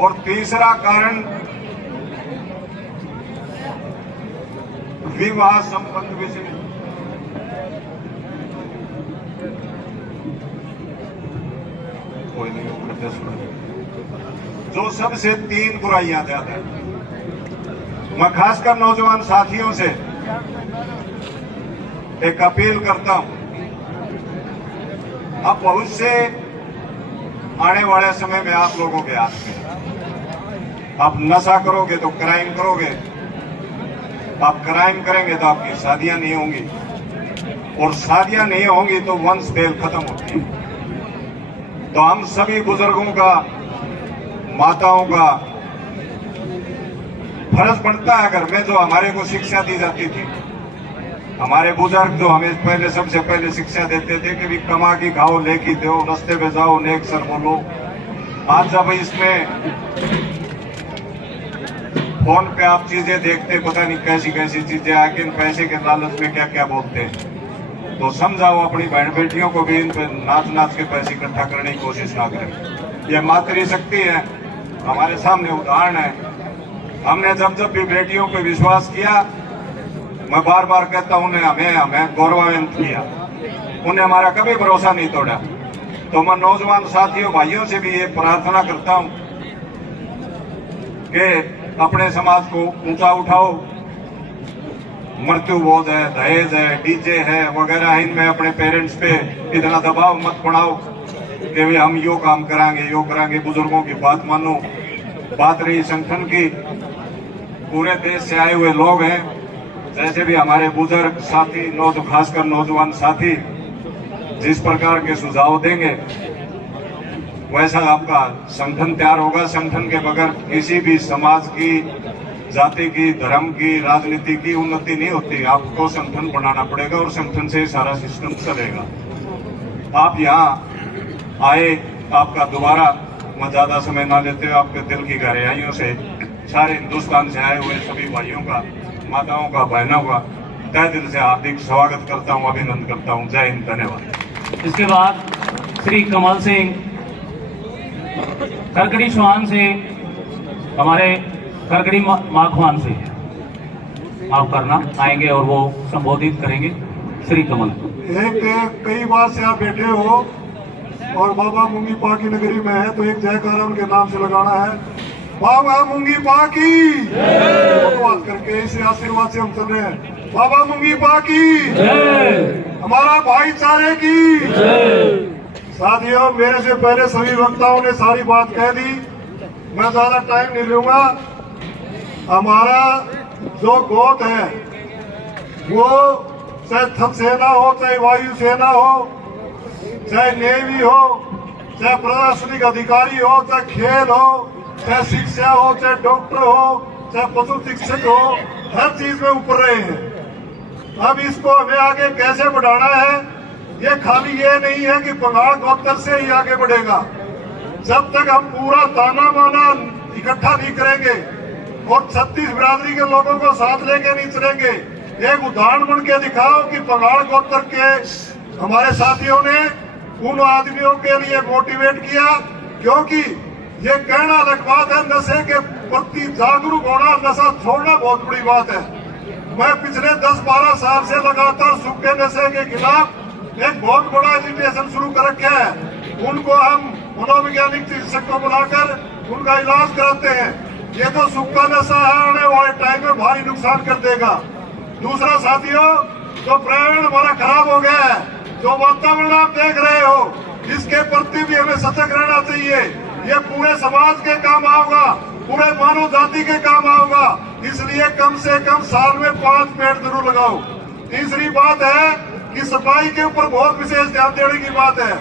और तीसरा कारण विवाह संबंध विषय। कोई नहीं, जो सबसे 3 बुराइयां ज्यादा है। मैं खासकर नौजवान साथियों से एक अपील करता हूं, अब भविष्य आने वाले समय में आप लोगों के हाथ में। आप नशा करोगे तो क्राइम करोगे, आप क्राइम करेंगे तो आपकी शादियां नहीं होंगी, और शादियां नहीं होंगी तो वंश वेल खत्म होती है। तो हम सभी बुजुर्गों का, माताओं का फर्ज बनता है, घर में जो हमारे को शिक्षा दी जाती थी, हमारे बुजुर्ग जो हमें पहले, सबसे पहले शिक्षा देते थे कि भी कमा की खाओ, लेकी दो, रास्ते पे जाओ, नेक सर बोलो। आज जब इसमें फोन पे आप चीजें देखते, पता नहीं कैसी कैसी चीजें आके पैसे के लालच में क्या क्या बोलते हैं, तो समझाओ अपनी बहन बेटियों को भी इन पे नाच नाच के पैसे इकट्ठा करने की कोशिश ना करें। यह मातृशक्ति है, हमारे सामने उदाहरण है। हमने जब जब भी बेटियों पे विश्वास किया, मैं बार बार कहता हूं, हमें गौरवान्वित किया, उन्हें हमारा कभी भरोसा नहीं तोड़ा। तो मैं नौजवान साथियों, भाइयों से भी ये प्रार्थना करता हूं कि अपने समाज को ऊंचा उठाओ। मृत्यु बोध है, दहेज है, डीजे है वगैरह, इनमें अपने पेरेंट्स पे इतना दबाव मत बनाओ कि वे हम यो काम कराएंगे, यो कराएंगे। बुजुर्गों की बात मानो। बात रही संगठन की, पूरे देश से आए हुए लोग हैं, जैसे भी हमारे बुजुर्ग साथी, खासकर नौजवान साथी जिस प्रकार के सुझाव देंगे, वैसा आपका संगठन तैयार होगा। संगठन के बगैर किसी भी समाज की, जाति की, धर्म की, राजनीति की उन्नति नहीं होती। आपको संगठन बनाना पड़ेगा और संगठन से सारा सिस्टम चलेगा। आप यहाँ आए, आपका दोबारा, मैं ज्यादा समय ना लेते हुए आपके दिल की गहराइयों से सारे हिंदुस्तान से आए हुए सभी भाइयों का, माताओं का, बहनों का तहे दिल से हार्दिक स्वागत करता हूँ, अभिनंदन करता हूँ। जय हिंद, धन्यवाद। इसके बाद श्री कमल सिंह करकड़ी स्वान से, हमारे करकड़ी माखवान से आप करना आएंगे और वो संबोधित करेंगे। श्री कमल। कई बार से आप बैठे हो और बाबा मूंगी पा की नगरी में है, तो एक जयकारा उनके नाम से लगाना है। बाबा मूंगी पा की धन्यवाद करके इस आशीर्वाद से हम चल रहे हैं। बाबा मूंगी पा की, हमारा भाईचारे की। साथियों, मेरे से पहले सभी वक्ताओं ने सारी बात कह दी, मैं ज्यादा टाइम नहीं लूंगा। हमारा जो गोत है वो चाहे थल सेना हो, चाहे वायु सेना हो, चाहे नेवी हो, चाहे प्रशासनिक अधिकारी हो, चाहे खेल हो, चाहे शिक्षा हो, चाहे डॉक्टर हो, चाहे पशु चिकित्सक हो, हर चीज में ऊपर रहे हैं। अब इसको हमें आगे कैसे बढ़ाना है, ये खाली ये नहीं है कि पंगाड़ गोत्र से ही आगे बढ़ेगा। जब तक हम पूरा ताना बाना इकट्ठा नहीं करेंगे और 36 बिरादरी के लोगों को साथ लेके नहीं चलेंगे, एक उदाहरण बन के दिखाओ कि पंगाड़ गोत्र के हमारे साथियों ने उन आदमियों के लिए मोटिवेट किया, क्योंकि ये कहना अलग बात है, नशे के प्रति जागरूक होना, नशा छोड़ना बहुत बड़ी बात है। मैं पिछले 10-12 साल से लगातार सूखे नशे के खिलाफ एक बहुत बड़ा एजिटेशन शुरू कर रखा है। उनको हम मनोवैज्ञानिक चिकित्सक को बुलाकर उनका इलाज कराते हैं। ये तो सूखा नशा है, आने वाले टाइम में भारी नुकसान कर देगा। दूसरा साथियों, जो पर्यावरण हमारा खराब हो गया है, जो वातावरण आप देख रहे हो, इसके प्रति भी हमें सतर्क रहना चाहिए। ये पूरे समाज के काम आएगा, पूरे मानव जाति के काम आएगा, इसलिए कम से कम साल में 5 पेड़ जरूर लगाओ। तीसरी बात है कि सफाई के ऊपर बहुत विशेष ध्यान देने की बात है।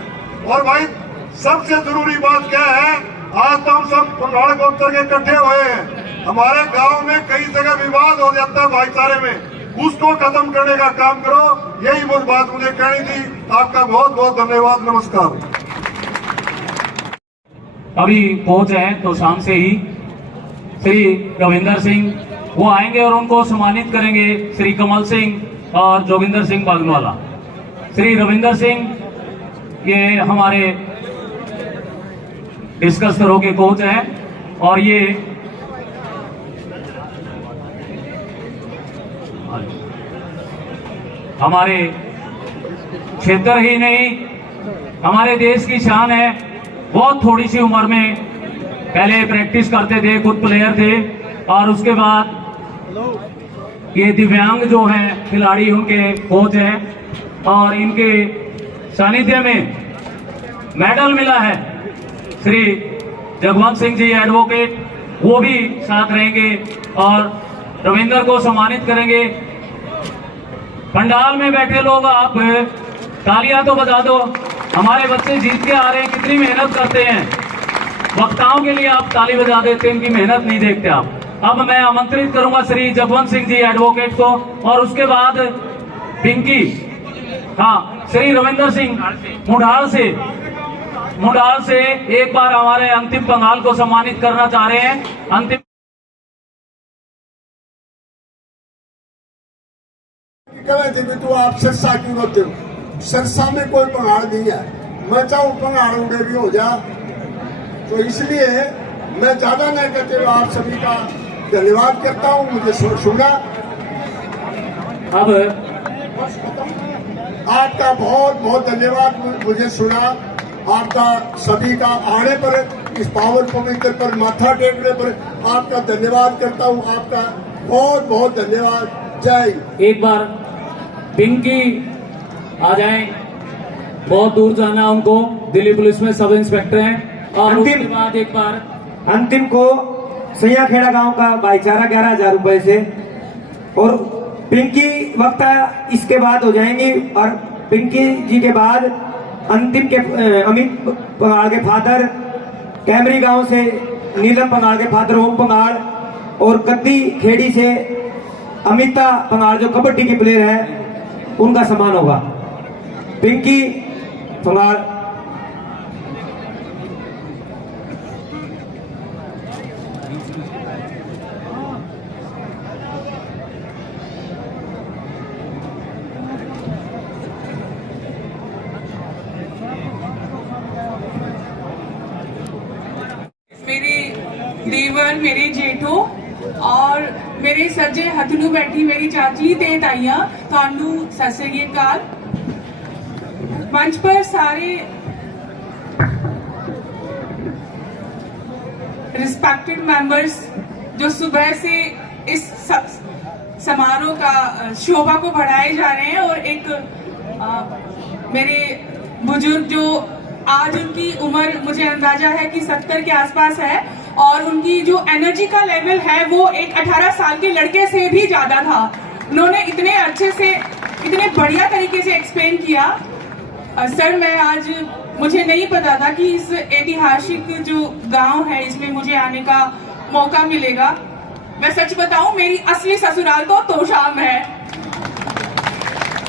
और भाई सबसे जरूरी बात क्या है, आज तो हम सब पंगाड़ गोत्र के इकट्ठे हुए हैं। हमारे गांव में कई जगह विवाद हो जाता है भाईचारे में, उसको खत्म करने का काम करो। यही वो बात मुझे कहनी थी। आपका बहुत बहुत धन्यवाद, नमस्कार। अभी पहुंचे हैं तो शाम से ही श्री रविंदर सिंह वो आएंगे और उनको सम्मानित करेंगे श्री कमल सिंह और जोगिंदर सिंह बागनवाला। श्री रविंदर सिंह ये हमारे डिस्कस थ्रो के कोच हैं और ये हमारे क्षेत्र ही नहीं हमारे देश की शान है। बहुत थोड़ी सी उम्र में पहले प्रैक्टिस करते थे, खुद प्लेयर थे, और उसके बाद ये दिव्यांग जो हैं खिलाड़ी उनके कोच हैं और इनके सानिध्य में मेडल मिला है श्री जगवंत सिंह जी एडवोकेट, वो भी साथ रहेंगे और रविंदर को सम्मानित करेंगे। पंडाल में बैठे लोग आप तालियां तो बजा दो, हमारे बच्चे जीत के आ रहे हैं, कितनी मेहनत करते हैं। वक्ताओं के लिए आप ताली बजा देते, इनकी मेहनत नहीं देखते आप। अब मैं आमंत्रित करूंगा श्री जगवंत सिंह जी एडवोकेट को और उसके बाद पिंकी, हाँ, श्री रविंदर सिंह मुंडाल से एक बार हमारे अंतिम पंगाल को सम्मानित करना चाह रहे हैं। अंतिम तो आप सिरसा क्यों होते हो? सिरसा में कोई पंगाल नहीं है, मैं चाहूँ पंगाल उड़े भी हो जा, तो इसलिए मैं ज्यादा नहीं कहते हुए आप सभी का धन्यवाद करता हूँ। मुझे सुना, अब बस खत्म। आपका बहुत बहुत धन्यवाद, मुझे सुना। आपका सभी का आने पर, इस पावन पवित्र पर माथा टेकने पर आपका धन्यवाद करता हूँ। आपका बहुत बहुत धन्यवाद। जय। एक बार पिंकी आ जाएं, बहुत दूर जाना उनको, दिल्ली पुलिस में सब इंस्पेक्टर हैं। और उसके बाद एक बार अंतिम को सैया खेड़ा गांव का भाईचारा 11,000 रुपए से, और पिंकी वक्ता इसके बाद हो जाएंगी। और पिंकी जी के बाद अंतिम के अमित पंगाल के फादर, कैमरी गांव से नीलम पंगाल के फादर ओम पंगाल, और गद्दी खेड़ी से अमिता पंगाल जो कबड्डी की प्लेयर है, उनका सम्मान होगा। पिंकी पंगाल। मेरी देवर, मेरी जेठू और मेरे सज्जे हथ नूं बैठी मेरी चाची ते ताइयां थानू सत श्री अकाल। मंच पर सारे रिस्पेक्टेड मेंबर्स जो सुबह से इस समारोह का शोभा को बढ़ाए जा रहे हैं, और एक मेरे बुजुर्ग जो आज उनकी उम्र मुझे अंदाजा है कि 70 के आसपास है, और उनकी जो एनर्जी का लेवल है वो एक 18 साल के लड़के से भी ज्यादा था। उन्होंने इतने अच्छे से इतने बढ़िया तरीके से एक्सप्लेन किया। सर मैं आज मुझे नहीं पता था कि इस ऐतिहासिक जो गांव है इसमें मुझे आने का मौका मिलेगा। मैं सच बताऊं, मेरी असली ससुराल तो तोशाम है।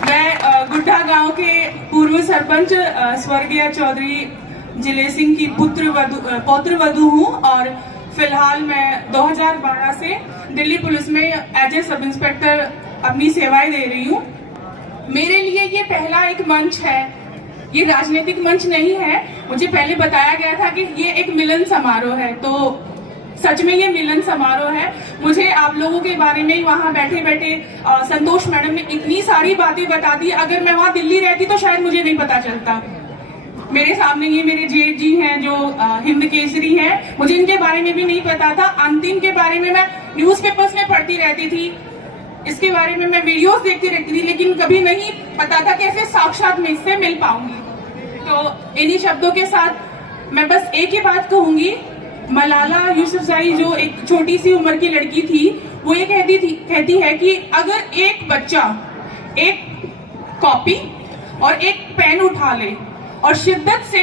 मैं गुड्डा गांव के पूर्व सरपंच स्वर्गीय चौधरी जिले सिंह की पौत्र वधू हूं, और फिलहाल मैं 2012 से दिल्ली पुलिस में एज ए सब इंस्पेक्टर अपनी सेवाएं दे रही हूं। मेरे लिए ये पहला एक मंच है, ये राजनीतिक मंच नहीं है। मुझे पहले बताया गया था कि ये एक मिलन समारोह है, तो सच में ये मिलन समारोह है। मुझे आप लोगों के बारे में वहां बैठे बैठे संतोष मैडम ने इतनी सारी बातें बता दी, अगर मैं वहां दिल्ली रहती तो शायद मुझे नहीं पता चलता। मेरे सामने ये मेरे जेठ जी हैं जो हिंद केसरी हैं, मुझे इनके बारे में भी नहीं पता था। अंतिम के बारे में मैं न्यूज़पेपर्स में पढ़ती रहती थी, इसके बारे में मैं वीडियोस देखती रहती थी, लेकिन कभी नहीं पता था कि ऐसे साक्षात मैं इससे मिल पाऊंगी। तो इन्हीं शब्दों के साथ मैं बस एक ही बात कहूंगी। मलाला यूसुफजई जो एक छोटी सी उम्र की लड़की थी, वो ये कहती है कि अगर एक बच्चा एक कॉपी और एक पेन उठा ले और शिद्दत से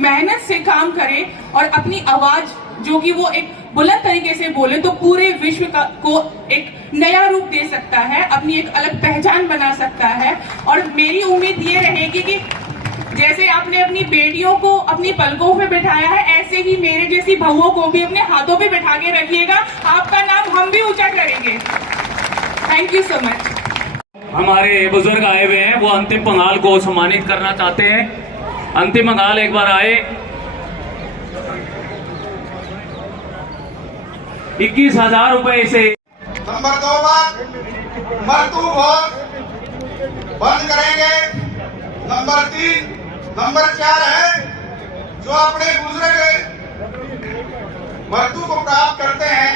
मेहनत से काम करे और अपनी आवाज जो कि वो एक बुलंद तरीके से बोले, तो पूरे विश्व को एक नया रूप दे सकता है, अपनी एक अलग पहचान बना सकता है। और मेरी उम्मीद ये रहेगी कि जैसे आपने अपनी बेटियों को अपनी पलकों पे बिठाया है, ऐसे ही मेरे जैसी बहुओं को भी अपने हाथों पे बिठा के रखिएगा। आपका नाम हम भी ऊंचा करेंगे। Thank you so much. हमारे बुजुर्ग आए हुए हैं, वो अंतिम पंगाल को सम्मानित करना चाहते हैं। अंतिम पंगाल एक बार आए। 21,000 रुपए से। नंबर 2 पर मर्दू भोज बंद करेंगे। नंबर 3 नंबर 4 है जो अपने बुजुर्ग मर्दू को प्राप्त करते हैं,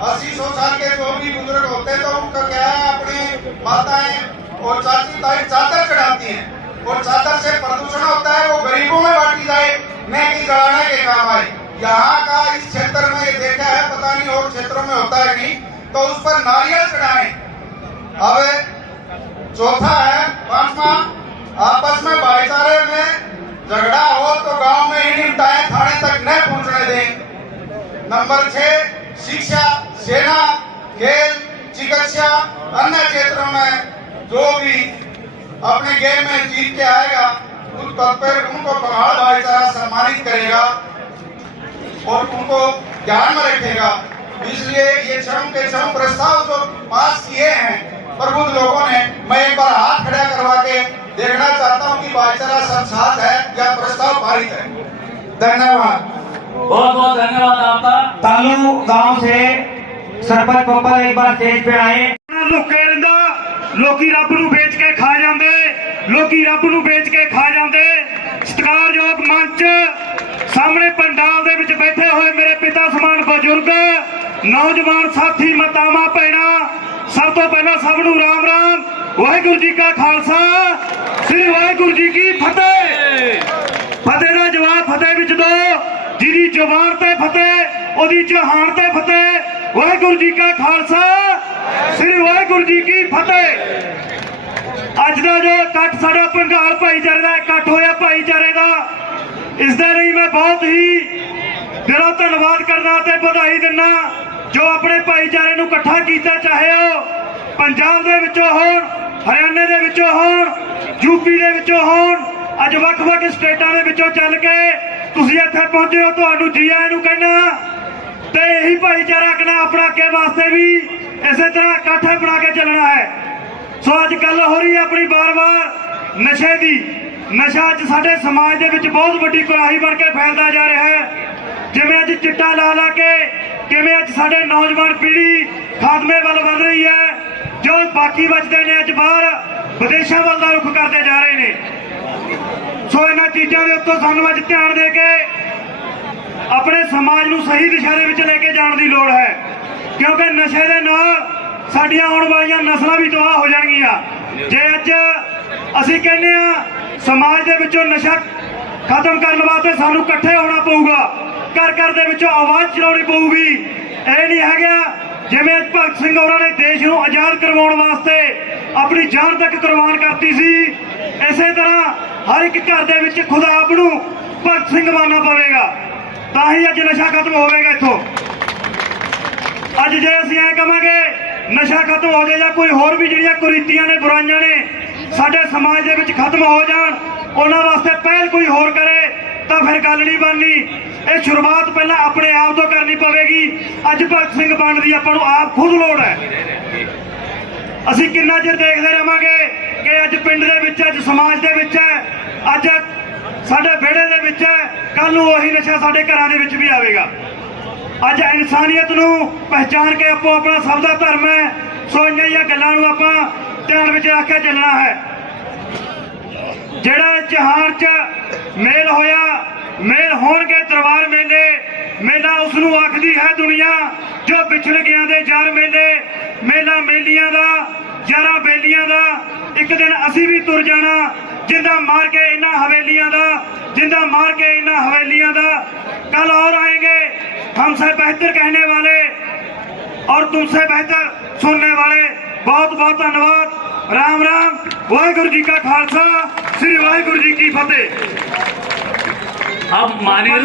80-100 साल के जो भी बुजुर्ग होते हैं, तो उनका क्या है, अपनी माताएं और चाची ताई चादर चढ़ाती हैं, और चादर से प्रदूषण होता है, वो गरीबों में बांटी जाए, न कि जलाने के काम आए। यहाँ का इस क्षेत्र में ये देखा है, पता नहीं और क्षेत्रों में होता है नहीं, तो उस पर नारियल चढ़ाएं। अब चौथा है, 5वां, आपस में भाईचारे में झगड़ा हो तो गांव में ही निपटाएं, थाने तक न पहुंचने दें। नंबर 6 शिक्षा, सेना, खेल, चिकित्सा, अन्य क्षेत्रों में जो भी अपने गेम में जीत के आएगा उस पद पर उनको प्रभाव भाईचारा सम्मानित करेगा और उनको ध्यान में रखेगा। इसलिए ये क्षण के क्षण प्रस्ताव जो पास किए हैं प्रबुद्ध लोगों ने, मैं एक बार हाथ खड़ा करवा के देखना चाहता हूं कि भाईचारा सब साथ है या प्रस्ताव पारित है। धन्यवाद। बहुत बहुत धन्यवाद आपका। तालू गांव से सरपंच गोपाल एक बार स्टेज पे आए। लोकी रब नूं बेच के खा जाते, लोकी रब नूं बेच के खा जाते। सत्कारयोग मंच सामने पंडाल दे विच बैठे हुए मेरे पिता समान बुजुर्ग, नौजवान साथी, मातावां भैणां, सब तो पहला सब नूं राम राम। वाहिगुरू जी का खालसा, श्री वाहिगुरू जी की फतेह। फतेह दा जवाब फतेह विच दो, जिहदी जवान ते फतेह ओदी जहान ते फतेह। वाहिगुरू जी का खालसा, श्री वाहिगुरू जी की फतेह। अज का जो इकट्ठ साडा पंगाल भाईचारे का इकट्ठ होया भाईचारे का, इसके लिए मैं बहुत ही दिलों धन्यवाद करना ते बधाई दिना जो अपने भाईचारे नूं इकट्ठा कीता, चाहे वो पंजाब दे विचों होण, हरियाणे दे विचों होण, यूपी दे विचों होण, अज वख-वख स्टेटां दे विचों चल के तुसीं इत्थे पहुंचे हो, तुहानूं जी आइआं नूं कहना। ते यही भाईचारा कने अपना अगे वास्ते भी इसे तरह इकट्ठे बना के चलना है। सो अज गल हो रही है अपनी बार-बार नशे की। नशा अज साडे समाज दे विच बहुत वड्डी कुराही बन के फैलदा जा रहा है। जिवें अज चिट्टा ला ला के ਕਿਵੇਂ ਅੱਜ ਸਾਡੇ ਨੌਜਵਾਨ ਪੀੜ੍ਹੀ ਖਾਤਮੇ ਵੱਲ ਵਧ ਰਹੀ ਹੈ, ਜੋ ਬਾਕੀ ਬਚਦੇ ਨੇ ਅੱਜ ਬਾਹਰ ਵਿਦੇਸ਼ਾਂ ਵੱਲ ਦਾ ਰੁਖ ਕਰਦੇ ਜਾ ਰਹੇ ਨੇ। ਸੋ ਇਹਨਾਂ ਚੀਜ਼ਾਂ ਦੇ ਉੱਤੇ ਸਾਨੂੰ ਅੱਜ ਧਿਆਨ ਦੇ ਕੇ ਆਪਣੇ ਸਮਾਜ ਨੂੰ ਸਹੀ ਦਿਸ਼ਾ ਦੇ ਵਿੱਚ ਲੈ ਕੇ ਜਾਣ ਦੀ ਲੋੜ ਹੈ, ਕਿਉਂਕਿ ਨਸ਼ੇ ਦੇ ਨਾਲ ਸਾਡੀਆਂ ਆਉਣ ਵਾਲੀਆਂ ਨਸਲਾਂ ਵੀ ਤਬਾਹ ਹੋ ਜਾਣਗੀਆਂ। ਜੇ ਅੱਜ ਅਸੀਂ ਕਹਿੰਦੇ ਆ ਸਮਾਜ ਦੇ ਵਿੱਚੋਂ ਨਸ਼ਾ ਖਤਮ ਕਰਨ ਵਾਸਤੇ ਸਾਨੂੰ ਇਕੱਠੇ ਹੋਣਾ ਪਊਗਾ, ਘਰ ਘਰ ਦੇ ਵਿੱਚੋਂ ਆਵਾਜ਼ ਚਲਾਉਣੀ ਪਊਗੀ। ਇਹ ਨਹੀਂ ਹੈਗਾ ਜਿਵੇਂ ਭਗਤ ਸਿੰਘ ਹੋਰਾਂ ਨੇ ਦੇਸ਼ ਨੂੰ ਆਜ਼ਾਦ ਕਰਵਾਉਣ ਵਾਸਤੇ ਆਪਣੀ ਜਾਨ ਤੱਕ ਕੁਰਬਾਨ ਕਰਤੀ ਸੀ, ਇਸੇ ਤਰ੍ਹਾਂ ਹਰ ਇੱਕ ਘਰ ਦੇ ਵਿੱਚ ਖੁਦ ਆਪ ਨੂੰ ਭਗਤ ਸਿੰਘ ਬਣਨਾ ਪਵੇਗਾ, ਤਾਂ ਹੀ ਅੱਜ ਨਸ਼ਾ ਖਤਮ ਹੋਵੇਗਾ ਇੱਥੋਂ। ਅੱਜ ਜੇ ਅਸੀਂ ਐ ਕਹਾਂਗੇ ਨਸ਼ਾ ਖਤਮ ਹੋ ਜਾਏ ਜਾਂ ਕੋਈ ਹੋਰ ਵੀ ਜਿਹੜੀਆਂ ਕੁਰੀਤੀਆਂ ਨੇ, ਬੁਰਾਈਆਂ ਨੇ ਸਾਡੇ ਸਮਾਜ ਦੇ ਵਿੱਚ ਖਤਮ ਹੋ ਜਾਣ, ਉਹਨਾਂ ਵਾਸਤੇ ਪਹਿਲ ਕੋਈ ਹੋਰ ਕਰੇ ਤਾਂ ਫਿਰ ਗੱਲ ਨਹੀਂ ਬਣਨੀ। ਇਹ ਸ਼ੁਰੂਆਤ ਪਹਿਲਾਂ ਆਪਣੇ ਆਪ ਤੋਂ ਕਰਨੀ ਪਵੇਗੀ। ਅੱਜ ਭਗਤ ਸਿੰਘ ਬਣਨ ਦੀ ਆਪਾਂ ਨੂੰ ਆਪ ਖੁਦ ਲੋੜ ਹੈ। ਅਸੀਂ ਕਿੰਨਾ ਚਿਰ ਦੇਖਦੇ ਰਹਾਂਗੇ ਕਿ ਅੱਜ ਪਿੰਡ ਦੇ ਵਿੱਚ, ਅੱਜ ਸਮਾਜ ਦੇ ਵਿੱਚ ਹੈ, ਅੱਜ ਸਾਡੇ ਵਿਹੜੇ ਦੇ ਵਿੱਚ ਹੈ, ਕੱਲ ਨੂੰ ਉਹੀ ਨਸ਼ਾ ਸਾਡੇ ਘਰਾਂ ਦੇ ਵਿੱਚ ਵੀ ਆਵੇਗਾ। ਅੱਜ ਇਨਸਾਨੀਅਤ ਨੂੰ ਪਹਿਚਾਨ ਕੇ ਆਪੋ ਆਪਣਾ ਸਭ ਦਾ ਧਰਮ ਹੈ, ਸੋ ਇਨ੍ਹਾਂ ਹੀ ਗੱਲਾਂ ਨੂੰ ਆਪਾਂ ਧਿਆਨ ਵਿੱਚ ਰੱਖ ਕੇ ਚੱਲਣਾ ਹੈ। ਜਿਹੜਾ ਜਹਾਨ 'ਚ ਮੇਲ ਹੋਇਆ, ਮੇਲ ਹੋਣਗੇ ਦਰਬਾਰ ਮੇਲੇ, ਮੇਲਾ ਉਸ ਨੂੰ ਆਖਦੀ ਹੈ ਦੁਨੀਆ ਜੋ ਵਿਛੜ ਗਿਆਂ ਦੇ ਯਾਰ ਮੇਲੇ। ਮੇਲਾ ਮੇਲੀਆਂ ਦਾ, ਯਾਰਾਂ ਬੇਲੀਆਂ ਦਾ, ਇੱਕ ਦਿਨ ਅਸੀਂ ਵੀ ਤੁਰ ਜਾਣਾ, ਜਿੰਦਾ ਮਾਰ ਕੇ ਇਹਨਾਂ हवेलियां ਦਾ, जिंदा मार के इन हवेलियां दा। कल और आएंगे हमसे बेहतर कहने वाले और तुमसे बेहतर सुनने वाले। बहुत बहुत धन्यवाद। राम राम। वाहिगुरु जी का खालसा, श्री वाहिगुरु जी की फतेह। अब माने